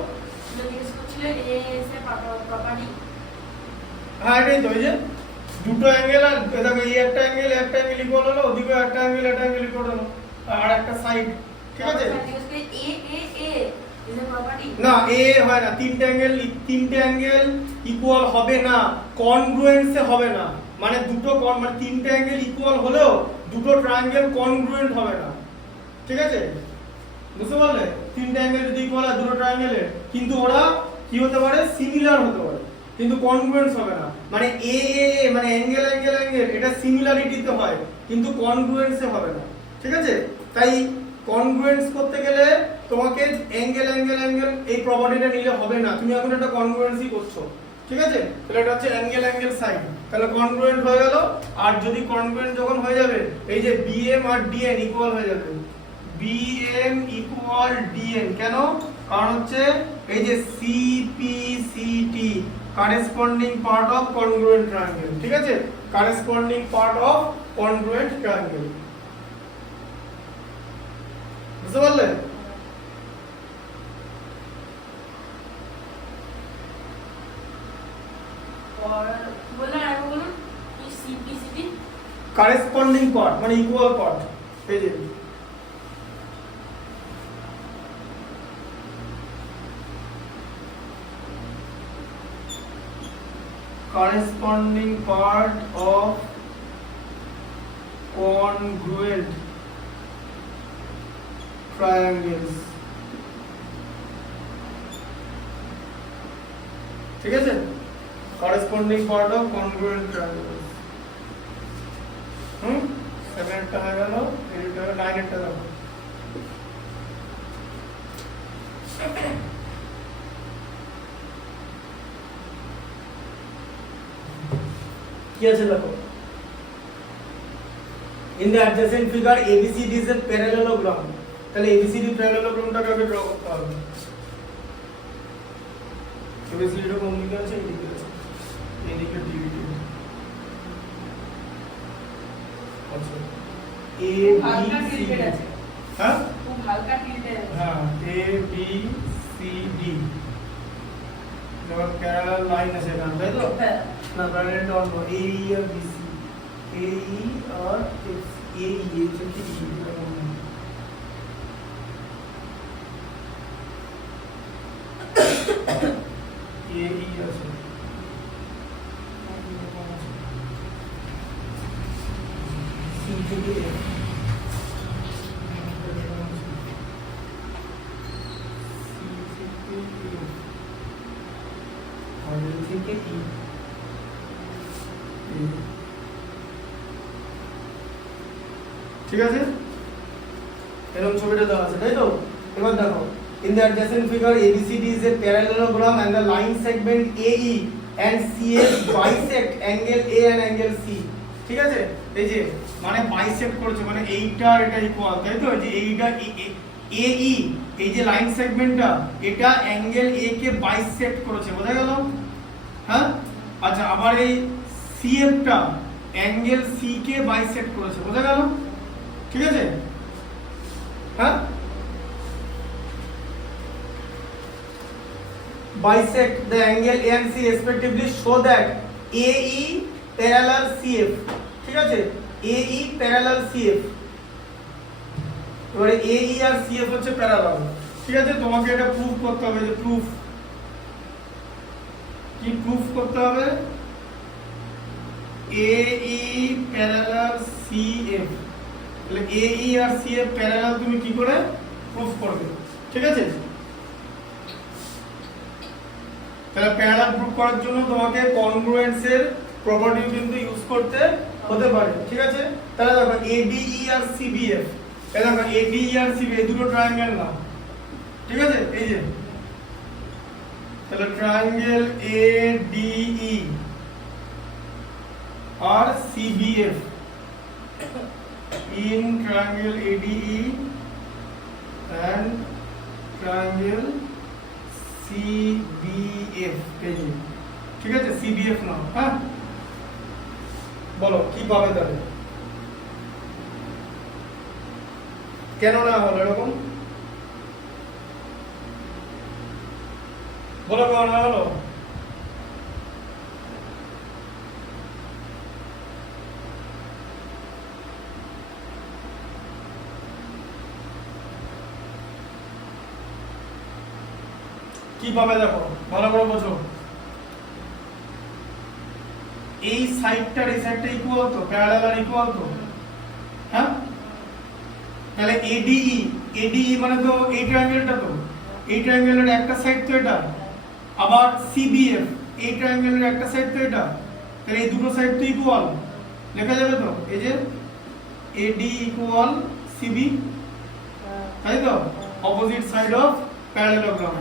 এটা জিজ্ঞেস করছিল এ এস এর প্রপার্টি। হ্যাঁ, এটাই তো, এই যে দুটো অ্যাঙ্গেল আর দেখো এই একটা অ্যাঙ্গেল ইকুয়াল হলো, ওদিকে একটা অ্যাঙ্গেল ইকুয়াল হলো, আর একটা সাইড, ঠিক আছে? জিজ্ঞেস করে এ ইজ এ প্রপার্টি। না, এ হয় না, তিনটে অ্যাঙ্গেল ইকুয়াল হবে না, কনগ্রুয়েন্সে হবে না। মানে মানে তিনটে অ্যাঙ্গেল ইকুয়াল হলেও দুটো ট্রায়াঙ্গেল কনগ্রুয়েন্ট হবে না, ঠিক আছে? বুঝতে পারলে? তিনটে অ্যাঙ্গেল যদি ইকুয়াল হয় দুটো ট্রায়াঙ্গেলের, কিন্তু ওরা কি হতে পারে, সিমিলার হতে পারে, কিন্তু কনগ্রুয়েন্স হবে না। মানে এ মানে অ্যাঙ্গেল এটা সিমিলারিটিতে হয়, কিন্তু কনগ্রুয়েন্সে হবে না, ঠিক আছে? তাই কনগ্রুয়েন্স করতে গেলে তোমাকে অ্যাঙ্গেল এই প্রপার্টিটা নিলে হবে না, তুমি এখন একটা কনগ্রুয়েন্সই করছো, ঠিক আছে? তাহলে এটা হচ্ছে অ্যাঙ্গেল সাইড, তাহলে কনগ্রুয়েন্ট হয়ে গেল। আর যদি কনগ্রুয়েন্ট যখন হয়ে যাবে, এই যে BM আর DN ইকুয়াল হয়ে যাবে, BM ইকুয়াল DN, কেন? কারণ হচ্ছে এই যে CPCT corresponding part of congruent triangle, ঠিক আছে? corresponding part of congruent triangle, বুঝতে পারলে? বললেন আর বলুন কি সিপিসিটি corresponding part মানে equal part, এই যে corresponding part of congruent triangles, ঠিক আছে? corresponding part of congruent triangles। 7 টা হয়ে গেল, 8 টা 9 টা দেখো। কি আছে দেখো, in the adjacent figure ABCD is a parallelogram, তাহলে ABCD প্যারালেলোগ্রামটাকে আগে ড্র করতে হবে। ABCD এর কোন দিকে আছে? এইদিকে আছে, এইদিকে ডিভিডি। আচ্ছা, A B C D, হ্যাঁ খুব হালকা টিল্টে আছে। হ্যাঁ, A B C D যেমন প্যারালাল লাইন আছে এখানে, তাই তো? না, প্যারালাল তো অন্য A E R B C, A E R A E এই যে কি A E আছে, C থেকে A, থেকে E, ঠিক আছে? এরকম ছবিটা দেওয়া আছে, তাই তো? এবার দেখো, in the adjacent figure ABCD is a parallelogram and the line segment AE and CS bisect angle A and angle C, ঠিক আছে? এই যে মানে বাইসেক্ট করেছে, মানে এইটা আর এটা ইকুয়াল, তাই তো? এই যে এইটা AE, এই যে লাইন সেগমেন্টটা, এটা অ্যাঙ্গেল A কে বাইসেক্ট করেছে, বোঝা গেল? হ্যাঁ, আচ্ছা, আবার এই CF টা অ্যাঙ্গেল C কে বাইসেক্ট করেছে, বোঝা গেল? ঠিক আছে? হ্যাঁ, bisect the angle A and C respectively so that AE parallel CF, ঠিক আছে? AE parallel CF, এবারে AE আর CF হচ্ছে প্যারালাল, ঠিক আছে? তোমাকে এটা প্রুফ করতে হবে, যে প্রুফ কি প্রুফ করতে হবে, AE parallel CF, তাহলে AE আর CF প্যারালাল তুমি কি করে প্রুফ করবে, ঠিক আছে? তাহলে প্যারালাল প্রুফ করার জন্য তোমাকে কনগ্রুয়েন্স এর প্রপার্টি কিন্তু ইউজ করতে হতে পারে, ঠিক আছে? তাহলে দেখো ADE আর CBF, এই দেখো ADE আর CBF এই দুটো ট্রায়াঙ্গেল না, ঠিক আছে? এই যে তাহলে ট্রায়াঙ্গেল ADE আর CBF, in triangle ADE and triangle CBF এই যে ঠিক আছে CBF নাও হ্যাঁ বলো কি পাবে তাহলে কেন না হলো এরকম বলো কেন না হলো কি পাবে দেখো ভালো করে বোঝো এই সাইডটার এই সাইডটা ইকুয়াল তো প্যারালাল আর ইকুয়াল তো হ্যাঁ তাহলে ADE মানে তো এই ট্রায়াঙ্গেলটা তো এই ট্রায়াঙ্গেলের একটা সাইড তো এটা আবার CBF এই ট্রায়াঙ্গেলের একটা সাইড তো এটা তাহলে এই দুটো সাইড তো ইকুয়াল লেখা যাবে তো এই যে AD ইকুয়াল CB তাই তো opposite side of parallelogram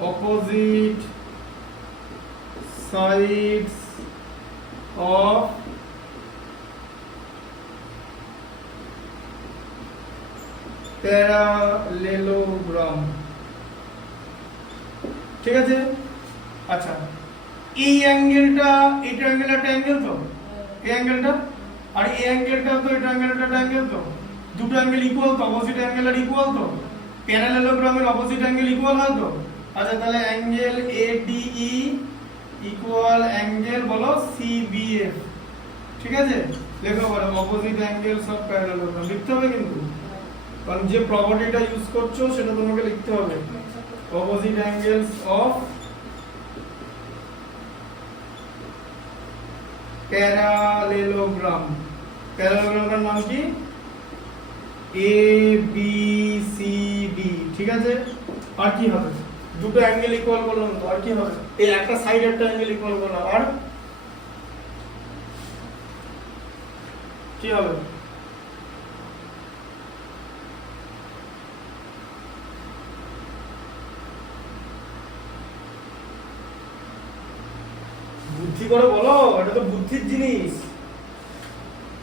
opposite sides of parallelogram ঠিক আছে আচ্ছা এই অ্যাঙ্গেলটা এই ট্রায়াঙ্গেলটা ট্রায়াঙ্গেল তো এই অ্যাঙ্গেলটা আর এই অ্যাঙ্গেলটা তো এই ট্রায়াঙ্গেলটা ট্রায়াঙ্গেল তো দুটো অ্যাঙ্গেল ইকুয়াল তো অপোজিট অ্যাঙ্গেল আর ইকুয়াল তো প্যারালেলোগ্রামের অপোজিট অ্যাঙ্গেল ইকুয়াল হয় তো আচ্ছা তাহলে অ্যাঙ্গেল ADE ইকুয়াল অ্যাঙ্গেল বলো CBF ঠিক আছে লেখো বলো অপোজিট অ্যাঙ্গেলস অফ প্যারালেলোগ্রাম লিখতে হবে কিন্তু কারণ যে প্রপার্টিটা ইউজ করছো সেটা তোমাকে লিখতে হবে অপোজিট অ্যাঙ্গেলস অফ প্যারালেলোগ্রাম প্যারালেলোগ্রামের নাম কি ABCD ঠিক আছে আর কি হবে দুটো অ্যাঙ্গেল ইকুয়াল করলাম তো আর কি হবে এই একটা সাইড একটা অ্যাঙ্গেল ইকুয়াল করলাম আর কি হবে বুদ্ধি করে বলো এটা তো বুদ্ধির জিনিস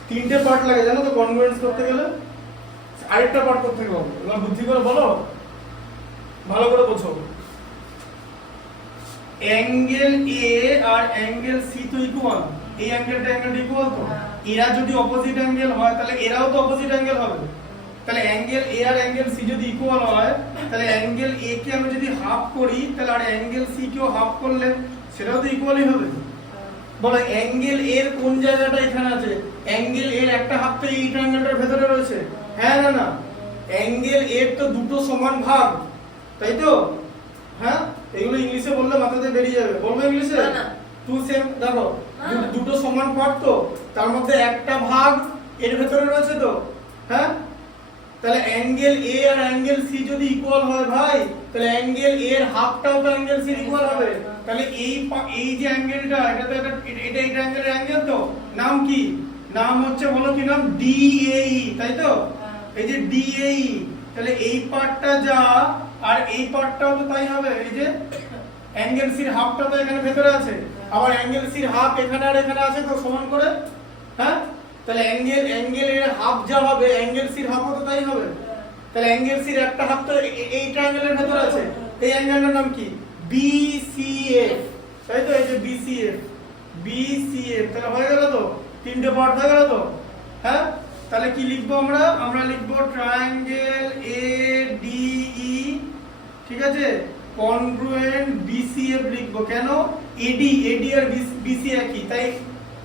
তিনটে পার্ট লাগে জানো তো কনগ্রুয়েন্স করতে গেলে আরেকটা পার্ট করতে হবে এবার বুদ্ধি করে বলো ভালো করে বোঝো অ্যাঙ্গেল A আর অ্যাঙ্গেল C তো ইকুয়াল এই অ্যাঙ্গেলটা ইকুয়াল তো এরা যদি অপোজিট অ্যাঙ্গেল হয় তাহলে এরাও তো অপোজিট অ্যাঙ্গেল হবে তাহলে অ্যাঙ্গেল A আর অ্যাঙ্গেল C যদি ইকুয়াল হয় তাহলে অ্যাঙ্গেল A কে আমি যদি হাফ করি তাহলে আর অ্যাঙ্গেল C কেও হাফ করলে সেটাও তো ইকুয়ালই হবে বলো অ্যাঙ্গেল A এর কোন জায়গাটা এখানে আছে অ্যাঙ্গেল A এর একটা হাফ তো এই ট্রায়াঙ্গেলটার ভেতরে রয়েছে হ্যাঁ না না অ্যাঙ্গেল A এর তো দুটো সমান ভাগ তাই তো হ্যাঁ এগুলো ইংলিশে বললে মাথাতে বেরিয়ে যাবে বলবো ইংলিশে না টু সেম দেখো দুটো সমান পার্ট তো তার মধ্যে একটা ভাগ এর ভেতরে রয়েছে তো হ্যাঁ তাহলে অ্যাঙ্গেল A আর অ্যাঙ্গেল C যদি ইকুয়াল হয় ভাই তাহলে অ্যাঙ্গেল A এর হাফটাও তো অ্যাঙ্গেল C এর ইকুয়াল হবে তাহলে এই যে অ্যাঙ্গেলটা এটা তো এটা এই ট্রায়াঙ্গেলের অ্যাঙ্গেল তো নাম কি নাম হচ্ছে বলো কি নাম DAE তাই তো এই যে DAE তাহলে এই পার্টটা যা আর এই পার্টটাও তো তাই হবে এই যে অ্যাঙ্গেল সির হাফটা তো এখানে ভেতরে আছে আবার অ্যাঙ্গেল সির হাফ এখানে আর এখানে আছে তো সমান করে হ্যাঁ তাহলে অ্যাঙ্গেল এর হাফ যা হবে অ্যাঙ্গেল সির হাফও তো তাই হবে তাহলে অ্যাঙ্গেল সির একটা হাফ তো এই ট্রায়াঙ্গেলের ভেতরে আছে এই অ্যাঙ্গেলটার নাম কি BCF তাই তো এই যে BCF তাহলে হয়ে গেল তো তিনটে পার্ট হয়ে গেল তো হ্যাঁ তাহলে কি লিখবো আমরা লিখবো ট্রায়াঙ্গেল ADE ঠিক আছে কনগ্রুয়েন্ট BCF লিখবো কেন AD আর BC একই তাই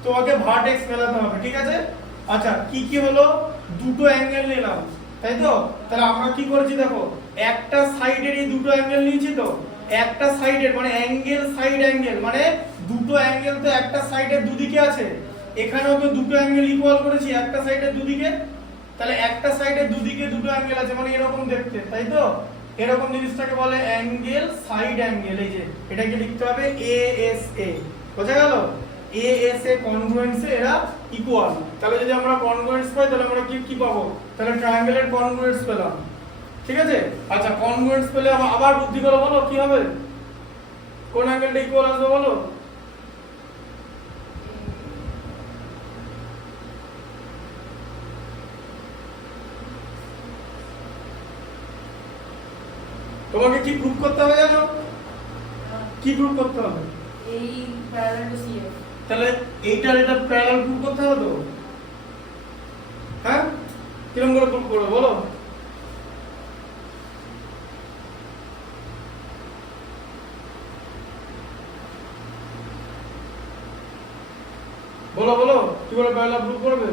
তোমাকে ভার্টেক্স মেলাতে হবে ঠিক আছে আচ্ছা কি হলো দুটো অ্যাঙ্গেল নিলাম তাই তো তাহলে আমরা কি করেছি দেখো একটা সাইডের এই দুটো অ্যাঙ্গেল নিয়েছি তো একটা সাইডের মানে অ্যাঙ্গেল সাইড অ্যাঙ্গেল মানে দুটো অ্যাঙ্গেল তো একটা সাইডের দুদিকে আছে এখানেও তো দুটো অ্যাঙ্গেল ইকুয়াল করেছি একটা সাইডের দুদিকে তাহলে একটা সাইডের দুদিকে দুটো অ্যাঙ্গেল আছে মানে এরকম দেখতে তাই তো এরকম জিনিসটাকে বলে অ্যাঙ্গেল সাইড অ্যাঙ্গেল এই যে এটাকে লিখতে হবে ASA বোঝা গেল ASA কনগ্রুয়েন্সে এরা ইকুয়াল তাহলে যদি আমরা কনগ্রুয়েন্স পাই তাহলে আমরা কি পাবো তাহলে ট্রায়াঙ্গেলের কনগ্রুয়েন্স পেলাম ঠিক আছে আচ্ছা কনগ্রুয়েন্স পেলে আবার বুদ্ধি করে বলো কি হবে কোন অ্যাঙ্গেলটা ইকুয়াল আসবে বলো তোমাকে কি প্রুফ করতে হবে জানো? কি প্রুফ করতে হবে? এই প্যারালাল টু সিএফ। তাহলে এইটার এটা প্যারালাল প্রুফ করতে হবে তো, হ্যাঁ? কিরকম করে প্রুফ করবে বলো? বলো বলো, কি করে প্যারালাল প্রুফ করবে?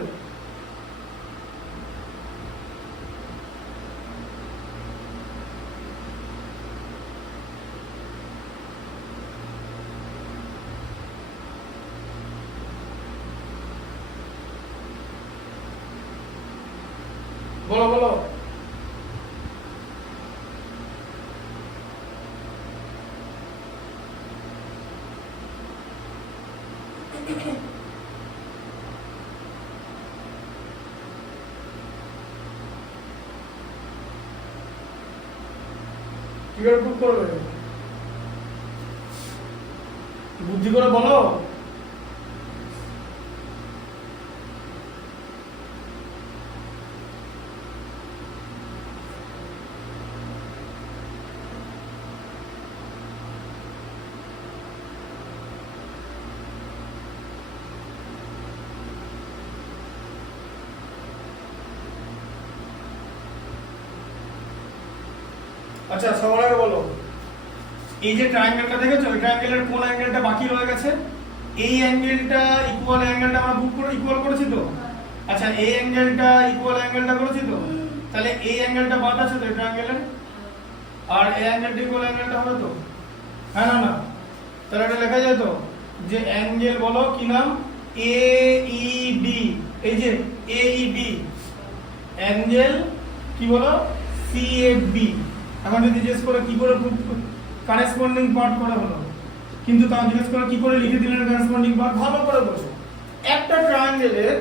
বলো বলো। কি করে প্রুফ করবে? বুদ্ধি করে বলো। আচ্ছা সবার আগে বলো, এই যে ট্রায়াঙ্গেলটা দেখেছো, এই ট্রায়াঙ্গেলের কোন অ্যাঙ্গেলটা বাকি রয়ে গেছে? এই অ্যাঙ্গেলটা ইকুয়াল অ্যাঙ্গেলটা আমরা বুক করে ইকুয়াল করেছি তো। আচ্ছা এই অ্যাঙ্গেলটা ইকুয়াল অ্যাঙ্গেলটা করেছি তো, তাহলে এই অ্যাঙ্গেলটা বাদ আছে তো এই ট্রায়াঙ্গেলের, আর এই অ্যাঙ্গেলটা ইকুয়াল অ্যাঙ্গেলটা হবে তো, হ্যাঁ না না? তাহলে এটা লেখা যায় তো যে অ্যাঙ্গেল বলো কি নাম, AED, এই যে AED অ্যাঙ্গেল কি বলো, CFB। এখন যদি জিজ্ঞেস করে কি করে কারেসপন্ডিং পার্ট করা হলো, কিন্তু তাও জিজ্ঞেস করে কি করে লিখে দিলেন কারেসপন্ডিং পার্ট, ভালো করে বোঝো। একটা ট্রায়াঙ্গেলের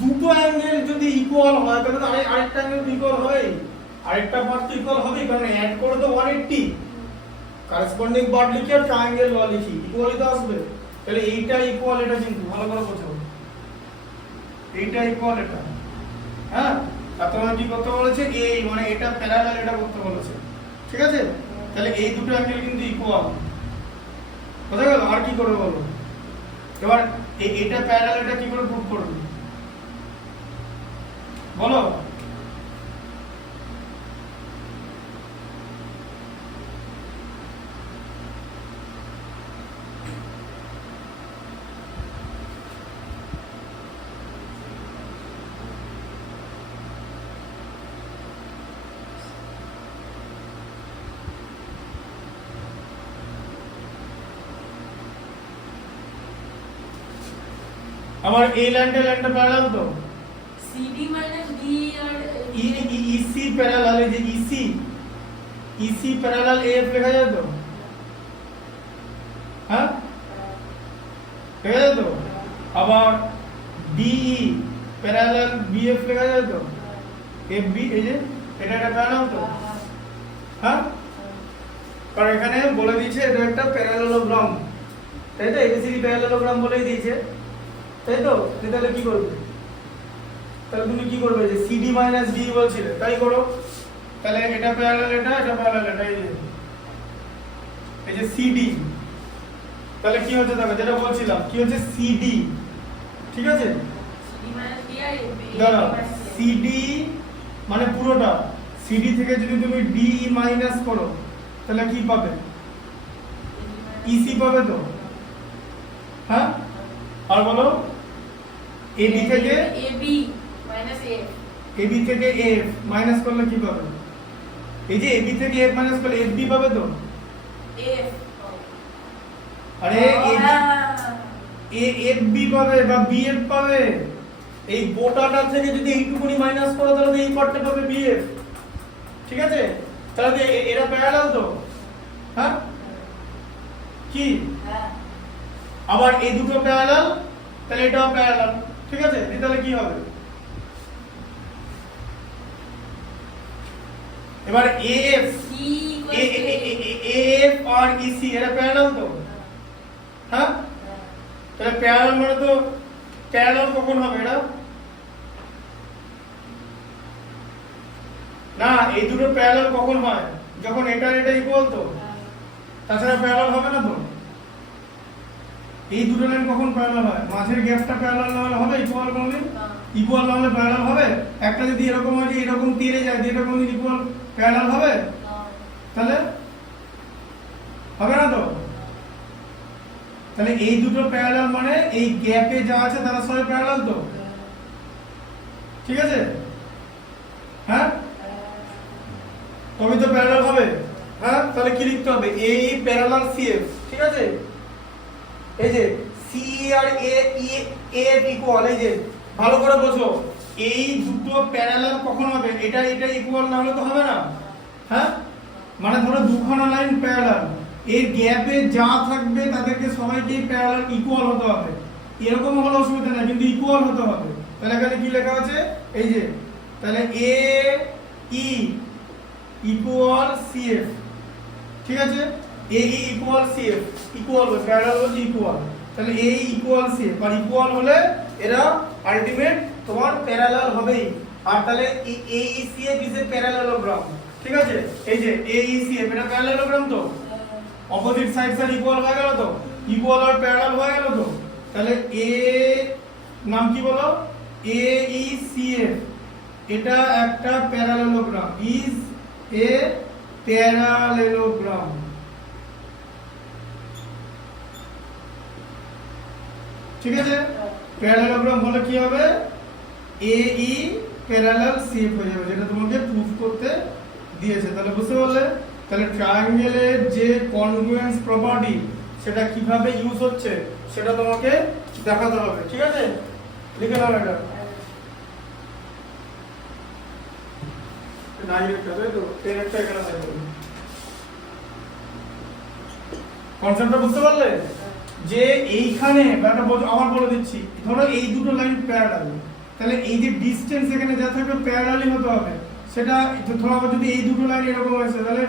দুটো অ্যাঙ্গেল যদি ইকুয়াল হয় তাহলে তো আরেকটা অ্যাঙ্গেল ইকুয়াল হয়, আরেকটা পার্ট তো ইকুয়াল হবে, কারণ অ্যাড করে তো 180, কারেসপন্ডিং পার্ট লিখি আর ট্রায়াঙ্গেল ল লিখি, ইকুয়ালই তো আসবে। তাহলে এইটা ইকুয়াল এটা, কিন্তু ভালো করে বোঝো, এইটা ইকুয়াল এটা, হ্যাঁ? আর তোমার কি করতে বলেছে, এই মানে এটা প্যারালাল এটা করতে বলেছে, ঠিক আছে? তাহলে এই দুটো অ্যাঙ্গেল কিন্তু ইকুয়াল, বুঝা গেল? আর কি করবে বলো এবার, এটা প্যারালাল এটা কি করে প্রুফ করবে বলো? আমার এই লাইনটা প্যারালাল তো, সিডি মাইনাস ডি আর EC প্যারালাল, এই যে EC প্যারালাল AF লেখা যায় তো, হ্যাঁ লেখা যায় তো? আবার DE প্যারালাল BF লেখা যায় তো, FB, এই যে এটা একটা প্যারালাল তো, হ্যাঁ? কারণ এখানে বলে দিয়েছে এটা একটা প্যারালেলোগ্রাম, তাই তো? ABCD প্যারালেলোগ্রাম বলেই দিয়েছে, তাই তো? তাহলে কি করবে? তাহলে তুমি কি করবে, যে CD মাইনাস DE বলছিলে তাই করো। তাহলে এটা প্যারালাল এটা প্যারালাল এটা, এই যে CD, তাহলে কি হচ্ছে দেখো, যেটা বলছিলাম কি হচ্ছে CD, ঠিক আছে? সিডি মাইনাস ডি আর দাঁড়াও, CD মানে পুরোটা, CD থেকে যদি তুমি DE মাইনাস করো তাহলে কি পাবে, EC পাবে তো, হ্যাঁ? আর বলো AB থেকে এবি মাইনাস এফ, AB থেকে F মাইনাস করলে কি পাবে, এই যে AB থেকে F মাইনাস করলে FB পাবে তো, এফ আরে FB পাবে বা BF পাবে। এই গোটাটা থেকে যদি এইটুকুনি মাইনাস করো তাহলে এই পার্টটা পাবে BF, ঠিক আছে? তাহলে এরা প্যারালাল তো, হ্যাঁ? কি হ্যাঁ আবার এই দুটো প্যারালাল, তাহলে এটাও প্যারালাল, ঠিক আছে? তাহলে কি হবে, এবার AF সি AF আর EC এরা প্যারালাল তো, হ্যাঁ? তাহলে প্যারালাল মানে তো প্যারালাল কখন হবে এটা, না এই দুটো প্যারালাল কখন হয়, যখন এটা ইকুয়াল তো, তাছাড়া প্যারালাল হবে না তো। এই দুটো লাইন কখন প্যারালাল হয়? মাঝের গ্যাপটা প্যারালাল না হলে হবে ইকুয়াল কোনদিন? ইকুয়াল না হলে প্যারালাল হবে? একটা যদি এরকম হয় যে এরকম তেড়ে যায়, দিয়ে এরকম ইকুয়াল প্যারালাল হবে? তাহলে হবে না তো। তাহলে এই দুটো প্যারালাল মানে এই গ্যাপে যা আছে তারা সবাই প্যারালাল তো, ঠিক আছে? হ্যাঁ, তবে তো প্যারালাল হবে। হ্যাঁ, তাহলে কি লিখতে হবে? এই প্যারালাল সিএফ, ঠিক আছে? এই যে সি আর এ এফ ইকুয়াল, এই যে ভালো করে বোঝো, এই দুটো প্যারালাল কখন হবে? এটা ইকুয়াল না হলে তো হবে না। হ্যাঁ, মানে ধরো দুখানা লাইন প্যারালাল, এর গ্যাপে যা থাকবে তাদেরকে সবাইকে প্যারালাল ইকুয়াল হতে হবে। এরকম হলে অসুবিধা নেই, কিন্তু ইকুয়াল হতে হবে। তাহলে এখানে কি লেখা আছে? এই যে, তাহলে এ ই ইকুয়াল সিএফ, ঠিক আছে? A E equal CF, equal parallel হচ্ছে ইকুয়াল। তাহলে এ ই ইকুয়াল সিএফ, আর ইকুয়াল হলে এরা আলটিমেট তোমার প্যারালাল হবেই। আর তাহলে A E CF is a parallelogram, ঠিক আছে? এই যে এ ই সিএফ এটা প্যারালেলোগ্রাম তো, অপোজিট সাইডস আর ইকুয়াল হয়ে গেল তো, ইকুয়াল আর প্যারালাল হয়ে গেল তো। তাহলে এ নাম কি বলো? এ ই সিএফ, এটা একটা প্যারালেলোগ্রাম, ইজ এ প্যারালেলোগ্রাম, ঠিক আছে? প্যারালেলোগ্রাম হলে কি হবে? এ ই প্যারালাল সিএফ হয়ে যাবে, যেটা তোমাকে প্রুফ করতে দিয়েছে। তাহলে বুঝতে পারলে? তাহলে ট্রায়াঙ্গেলের যে কনগ্রুয়েন্স প্রপার্টি সেটা কিভাবে ইউজ হচ্ছে সেটা তোমাকে দেখাতে হবে, ঠিক আছে? লিখে নাও এটা। ডাইরেক্ট হবে তো, ডাইরেক্টটা এখানে থাকবে। কনসেপ্টটা বুঝতে পারলে? যে এইখানে একটা আবার বলে দিচ্ছি, ধরো এই দুটো লাইন প্যারালাল, তাহলে এই যে ডিসটেন্স এখানে যা থাকবে প্যারালালই হতে হবে। সেটা ধরো আবার যদি এই দুটো লাইন এরকম হয়েছে, তাহলে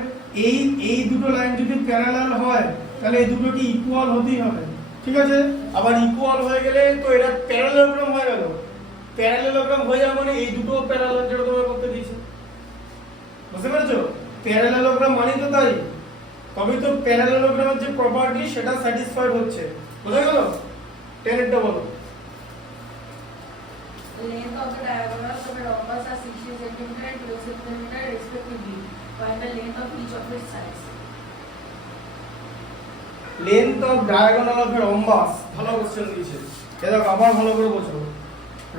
এই দুটো লাইন যদি প্যারালাল হয় তাহলে এই দুটো কি ইকুয়াল হতেই হবে, ঠিক আছে? আবার ইকুয়াল হয়ে গেলে তো এটা প্যারালেলোগ্রাম হয়ে গেল। প্যারালেলোগ্রাম হয়ে যাওয়া মানে এই দুটো প্যারালাল, যেটা তোমাকে করতে দিয়েছে। বুঝতে পেরেছো? প্যারালেলোগ্রাম মানে তো তাই, তবেই তো প্যারালেলোগ্রামের যে প্রপার্টি সেটা স্যাটিসফাইড হচ্ছে। বুঝা গেল? 10টা বলো। Length of the diagonals of a rhombus are 16 cm and 12 cm respectively. Find the length of each of its sides. Length of diagonal of a rhombus, ভালো কোশ্চেন দিয়েছে। এটা দেখো আবার ভালো করে বোঝো।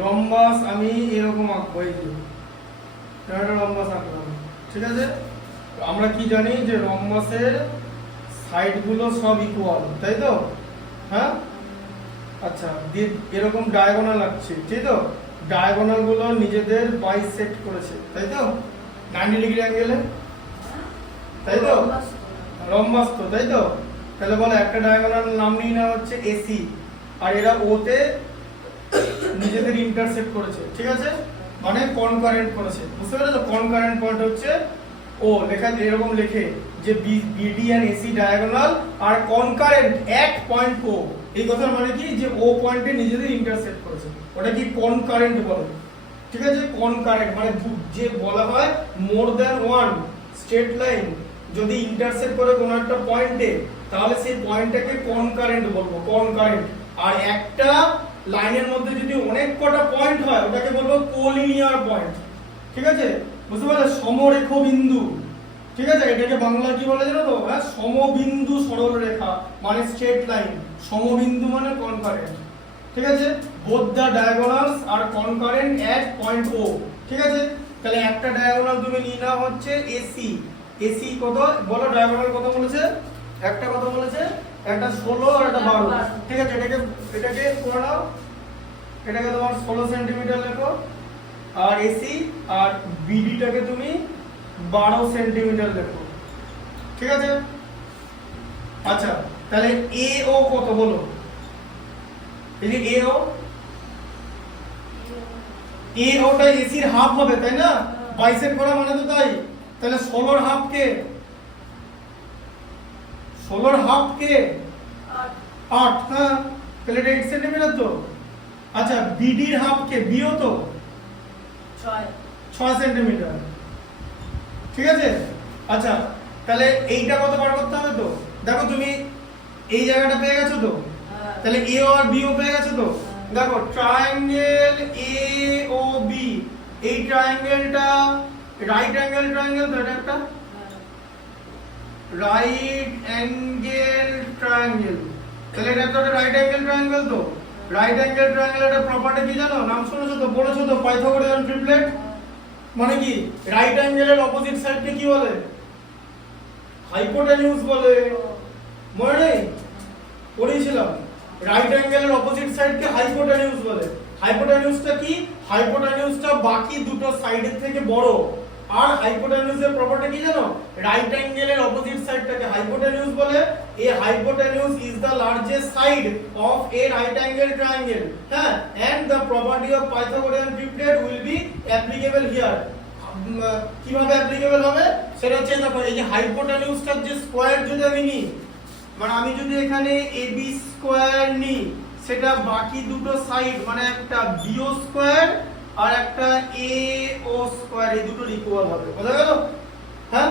রম্বাস আমি এরকম আঁকবো, এই যে একটা রম্বাস আঁকলাম, ঠিক আছে? আমরা কি জানি যে রম্বাসের সাইডগুলো সব ইকুয়াল, তাই তো? হ্যাঁ, আচ্ছা, দিয়ে এরকম ডায়াগোনাল আঁকছি, ঠিক তো? ডায়াগোনাল গুলো নিজেদের বাইসেক্ট করেছে, তাই তো? 90 ডিগ্রি অ্যাঙ্গেলে, তাই তো? রম্বাস তো, তাই তো? তাহলে বলো একটা ডায়াগোনাল নাম নিয়ে নেওয়া হচ্ছে এসি, আর এরা ওতে নিজেদের ইন্টারসেক্ট করেছে, ঠিক আছে? মানে কনকারেন্ট করেছে। বুঝতে পেরেছো? কনকারেন্ট পয়েন্ট হচ্ছে ও, লেখা এরকম লেখে যে BD and AC diagonal are concurrent at point O. এই কথার মানে কি? যে ও পয়েন্টে নিজেদের ইন্টারসেক্ট করেছে, ওটা কি কনকারেন্ট বলে, ঠিক আছে? কনকারেন্ট মানে যে বলা হয় more than one straight line যদি ইন্টারসেক্ট করে কোনো একটা পয়েন্টে, তাহলে সেই পয়েন্টটাকে কনকারেন্ট বলবো, কনকারেন্ট। আর একটা লাইনের মধ্যে যদি অনেক কটা পয়েন্ট হয় ওটাকে বলবো কোলিনিয়ার পয়েন্ট, ঠিক আছে? বুঝতে পারলে? সমরেখ বিন্দু, ঠিক আছে? এটাকে বাংলা কি বলে জানো তো? হ্যাঁ, সমবিন্দু সরল রেখা মানে স্ট্রেট লাইন, সমবিন্দু মানে কনকারেন্ট, ঠিক আছে? Both the diagonals R concurrent at point ও, ঠিক আছে? তাহলে একটা ডায়াগোনাল তুমি নিয়ে নাও হচ্ছে এসি। এসি কত বলো? ডায়াগোনাল কত বলেছে? একটা কত বলেছে? একটা 16 আর একটা 12, ঠিক আছে? এটাকে করে নাও, এটাকে তোমার 16 সেন্টিমিটার লেখো, আর এসি আর বিডিটাকে তুমি 12 সেন্টিমিটার লেখো, ঠিক আছে? আচ্ছা, তাহলে এও কত বলো? এই যে এওটা এসির হাফ হবে, তাই না? বাইসেক্ট করা মানে তো তাই। তাহলে 16 হাফ কে? 16 হাফ কে? 8, হ্যাঁ, তাহলে এটা 8 সেন্টিমিটার তো। আচ্ছা, বিডির হাফ কে? বিও তো 6 সেন্টিমিটার, ঠিক আছে? আচ্ছা, তাহলে এইটা কত বার করতে হবে তো? দেখো তুমি এই জায়গাটা পেয়ে গেছো তো, তাহলে এ আর বি ও পেয়ে গেছো তো। দেখো ট্রায়াঙ্গেল এ ও বি, এই ট্রায়াঙ্গেলটা রাইট অ্যাঙ্গেল ট্রায়াঙ্গেল তো, এটা একটা রাইট অ্যাঙ্গেল ট্রায়াঙ্গেল, তাহলে এটা একটা রাইট অ্যাঙ্গেল ট্রায়াঙ্গেল তো। রাইট অ্যাঙ্গেল ট্রায়াঙ্গেলের একটা প্রপার্টি কি জানো? নাম শুনেছো তো, পড়েছো তো, পাইথাগোরিয়ান ট্রিপলেট। মানে কি রাইট অ্যাঙ্গেলের অপোজিট সাইডকে কি বলে? হাইপোটেনিউস বলে। মনে নেই? পড়েছিলাম। রাইট অ্যাঙ্গেলের অপোজিট সাইডকে হাইপোটেনিউস বলে। হাইপোটেনিউসটা কি? হাইপোটেনিউসটা বাকি দুটো সাইডের থেকে বড়। আর হাইপোটেনিউসের প্রপার্টি কি জানো? রাইট অ্যাঙ্গেলের অপোজিট সাইডটাকে হাইপোটেনিউস বলে। A hypotenuse is the largest side of a right angle triangle. হ্যাঁ, and the property of Pythagorean triplet will be applicable here. কিভাবে অ্যাপ্লিকেবল হবে সেটা হচ্ছে দেখো, এই যে হাইপোটেনিউসটার যে স্কয়ার যদি আমি নিই, মানে আমি যদি এখানে AB স্কয়ার নিই, সেটা বাকি দুটো সাইড মানে একটা BO স্কয়ার আর একটা AO স্কয়ার, এই দুটোর ইকুয়াল হবে। বোঝা গেল? হ্যাঁ,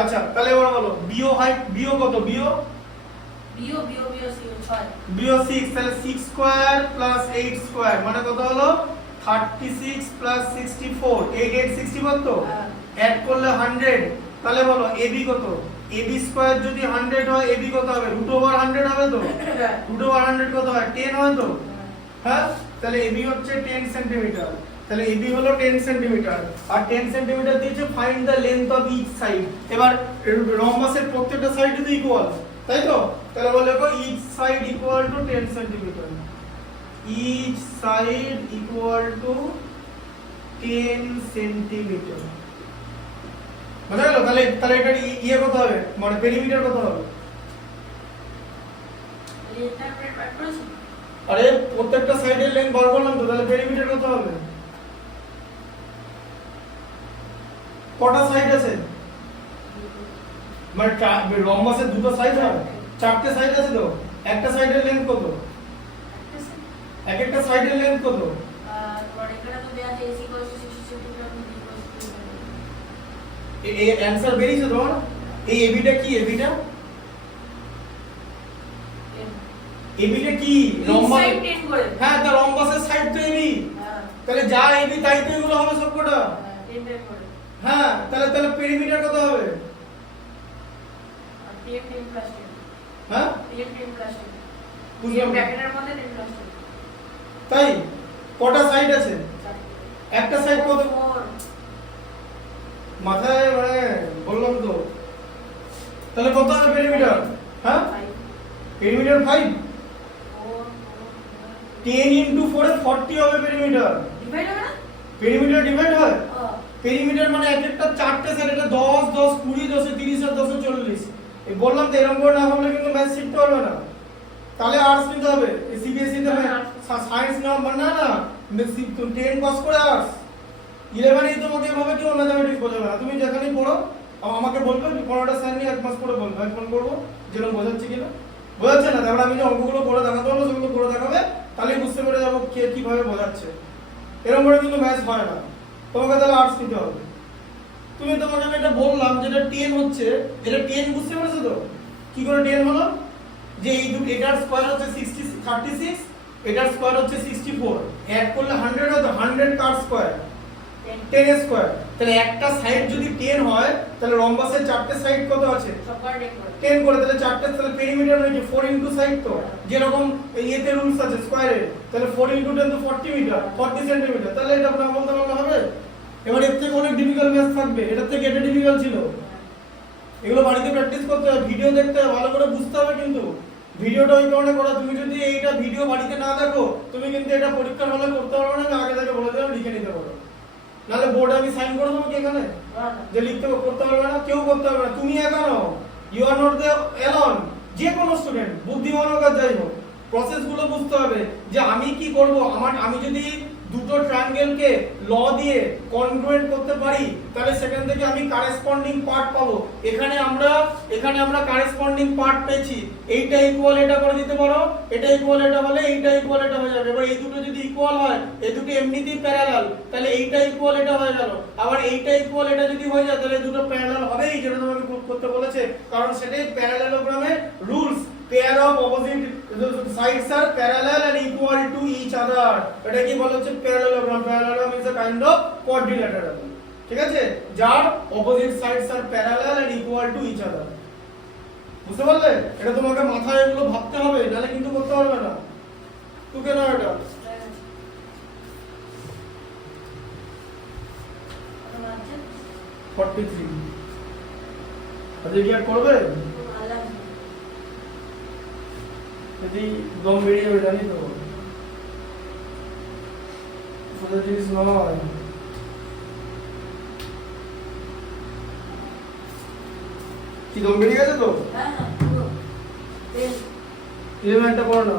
আচ্ছা তাহলে এবার বলো BO হাইট, BO কত? BO 6, তাহলে 6 স্কয়ার প্লাস 8 স্কয়ার মানে কত হলো? 36 প্লাস 64, 8 8 64 তো, অ্যাড করলে 100। তাহলে বলো AB কত? AB স্কয়ার যদি 100 হয়, AB কত হবে? √100 হবে তো। √100 কত হয়? 10 হয় তো। হ্যাঁ, তাহলে AB হচ্ছে 10 সেন্টিমিটার। তাহলে AB হলো 10 সেন্টিমিটার, আর 10 সেন্টিমিটার দিয়েছে find the length of each side. এবার রম্বাসের প্রত্যেকটা সাইড তো ইকুয়াল, তাই তো? তাহলে বলে দেখো each side equal to 10 centimetre. Each side equal to 10 centimetre. বুঝা গেল? তাহলে তাহলে এটা ইয়ে কত হবে? মানে পেরিমিটার কত হবে? আরে প্রত্যেকটা সাইডের লেন্থ বার করলাম তো, তাহলে পেরিমিটার কত হবে? কটা সাইড আছে? মানে রম্বাসের দুটো সাইড হয়, চারটে সাইড আছে তো। একটা সাইডের লেন্থ কত? এক একটা সাইডের লেন্থ কত? এই অ্যানসার বেরিয়েছে তোমার? এই এবিটা কি? এবিটা কি? রম্বাস। হ্যাঁ, তো রম্বাসের সাইড তো এবি। তাহলে যা এবি তাই তো এগুলো হবে সবকটা। হ্যাঁ, তাহলে তাহলে পেরিমিটার কত হবে? হ্যাঁ, তাই কটা সাইড আছে? একটা সাইড কত? মাথায় মানে বললাম তো। তাহলে কত হবে পেরিমিটার? হ্যাঁ, পেরিমিটার 5। 10 into 4 এ 40 হবে পেরিমিটার। পেরিমিটার ডিভাইড হয়? পেরিমিটার মানে এক একটা চারটে সাইড, এটা 10 10 20 10 30 আর 10 40। এই বললাম তো, এরকম করে না ভাবলে কিন্তু ম্যাথ শিখতে পারবে না। তাহলে আর্টস নিতে হবে। সিবিএসই তে সায়েন্স না, না না 10 পাস করে আর্টস, 11 এই তোমাকে এভাবে কেউ ম্যাথমেটিক্স বোঝাবে না। তুমি যেখানেই পড়ো আমাকে বলবে পড়াটা স্যার নিয়ে 1 মাস পরে বলবে, ফোন করবো যেরকম বোঝাচ্ছি কিনা। বোঝাচ্ছে না, তারপরে আমি যে অঙ্কগুলো করে দেখাতে বলবো সেগুলো করে দেখাবে, তাহলেই বুঝতে পেরে যাবো কে কিভাবে বোঝাচ্ছে। এরকম করে কিন্তু ম্যাথ হয় না, তোমাকে তাহলে আর্টস নিতে হবে। তুমি তোমাকে আমি এটা বললাম যেটা 10 হচ্ছে, এটা 10 বুঝতে পেরেছো তো? কি করে 10 হলো? যে এই দুটো, এটার স্কয়ার হচ্ছে 36, এটার স্কয়ার হচ্ছে 64, অ্যাড করলে 100 হয় তো। 100 কার স্কয়ার? 10 এর স্কয়ার। তাহলে একটা সাইড যদি 10 হয়, তাহলে রম্বাসের চারটে সাইড কত আছে? 10 করে, তাহলে চারটে, তাহলে পেরিমিটার হচ্ছে 4 ইনটু সাইড তো, যেরকম ইয়েতে রুলস আছে স্কয়ারে। তাহলে 4 ইনটু 10 তো 40 মিটার, 40 সেন্টিমিটার। তাহলে এটা আপনারা বলতে পারলে হবে? এবার এর থেকে অনেক ডিফিকাল্ট ম্যাথ থাকবে, এটার থেকে এটা ডিফিকাল্ট ছিল। এগুলো বাড়িতে প্র্যাকটিস করতে হবে, ভিডিও দেখতে হবে, ভালো করে বুঝতে হবে। কিন্তু ভিডিওটা ওই কারণে করা, তুমি যদি এইটা ভিডিও বাড়িতে না দেখো, তুমি কিন্তু এটা পরীক্ষার হলে করতে পারবে না। আমি আগে থেকে বলে দিলাম, লিখে নিতে পারো। নাহলে বোর্ডে আমি সাইন করে দেবো কি এখানে যে লিখতে করতে পারবে না? কেউ করতে পারবে না, তুমি একা নও। You are not the alone. যে কোনো স্টুডেন্ট, বুদ্ধিমান হোক আর যাই হোক, প্রসেসগুলো বুঝতে হবে যে আমি কি করব। আমি যদি দুটো ট্রায়াঙ্গেলকে ল দিয়ে কনগ্রুয়েন্ট করতে পারি, তাহলে সেখান থেকে আমি কারেসপন্ডিং পার্ট পাবো। এখানে আমরা কারেসপন্ডিং পার্ট পেয়েছি, এইটা ইকুয়াল এটা করে দিতে পারো, এটা ইকুয়াল এটা হলে এইটা ইকুয়াল এটা হয়ে যাবে। এবার এই দুটো যদি ইকুয়াল হয়, এই দুটো এমনিতেই প্যারালাল, তাহলে এইটা ইকুয়াল এটা হয়ে গেল। আবার এইটা ইকুয়াল এটা যদি হয়ে যায়, তাহলে দুটো প্যারালাল হবেই, যেটা তোমাকে প্রুভ করতে বলেছে, কারণ সেটাই প্যারালেলোগ্রামের rules. Pair of opposite sides are parallel and equal to each other, এটা কি বলা হচ্ছে parallelogram. Parallelogram is a kind of quadrilateral, ঠিক আছে, যার opposite sides are parallel and equal to each other. বুঝতে পারলে? এটা তোমাকে মাথায় এগুলো ভাবতে হবে, নাহলে কিন্তু করতে পারবে না। তুই কেন এটা 43 আজকে কি আর করবে? যদি দম বেরিয়ে যাবে জানি তো, সোজা জিনিস নয়। কি দম বেরিয়ে গেছে তো? ইলেভেনটা পড়ো না।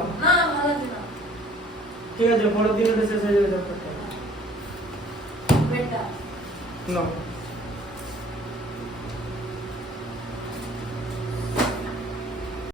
ঠিক আছে, পরের দিন এটা শেষ হয়ে যাবে চ্যাপ্টারটা। না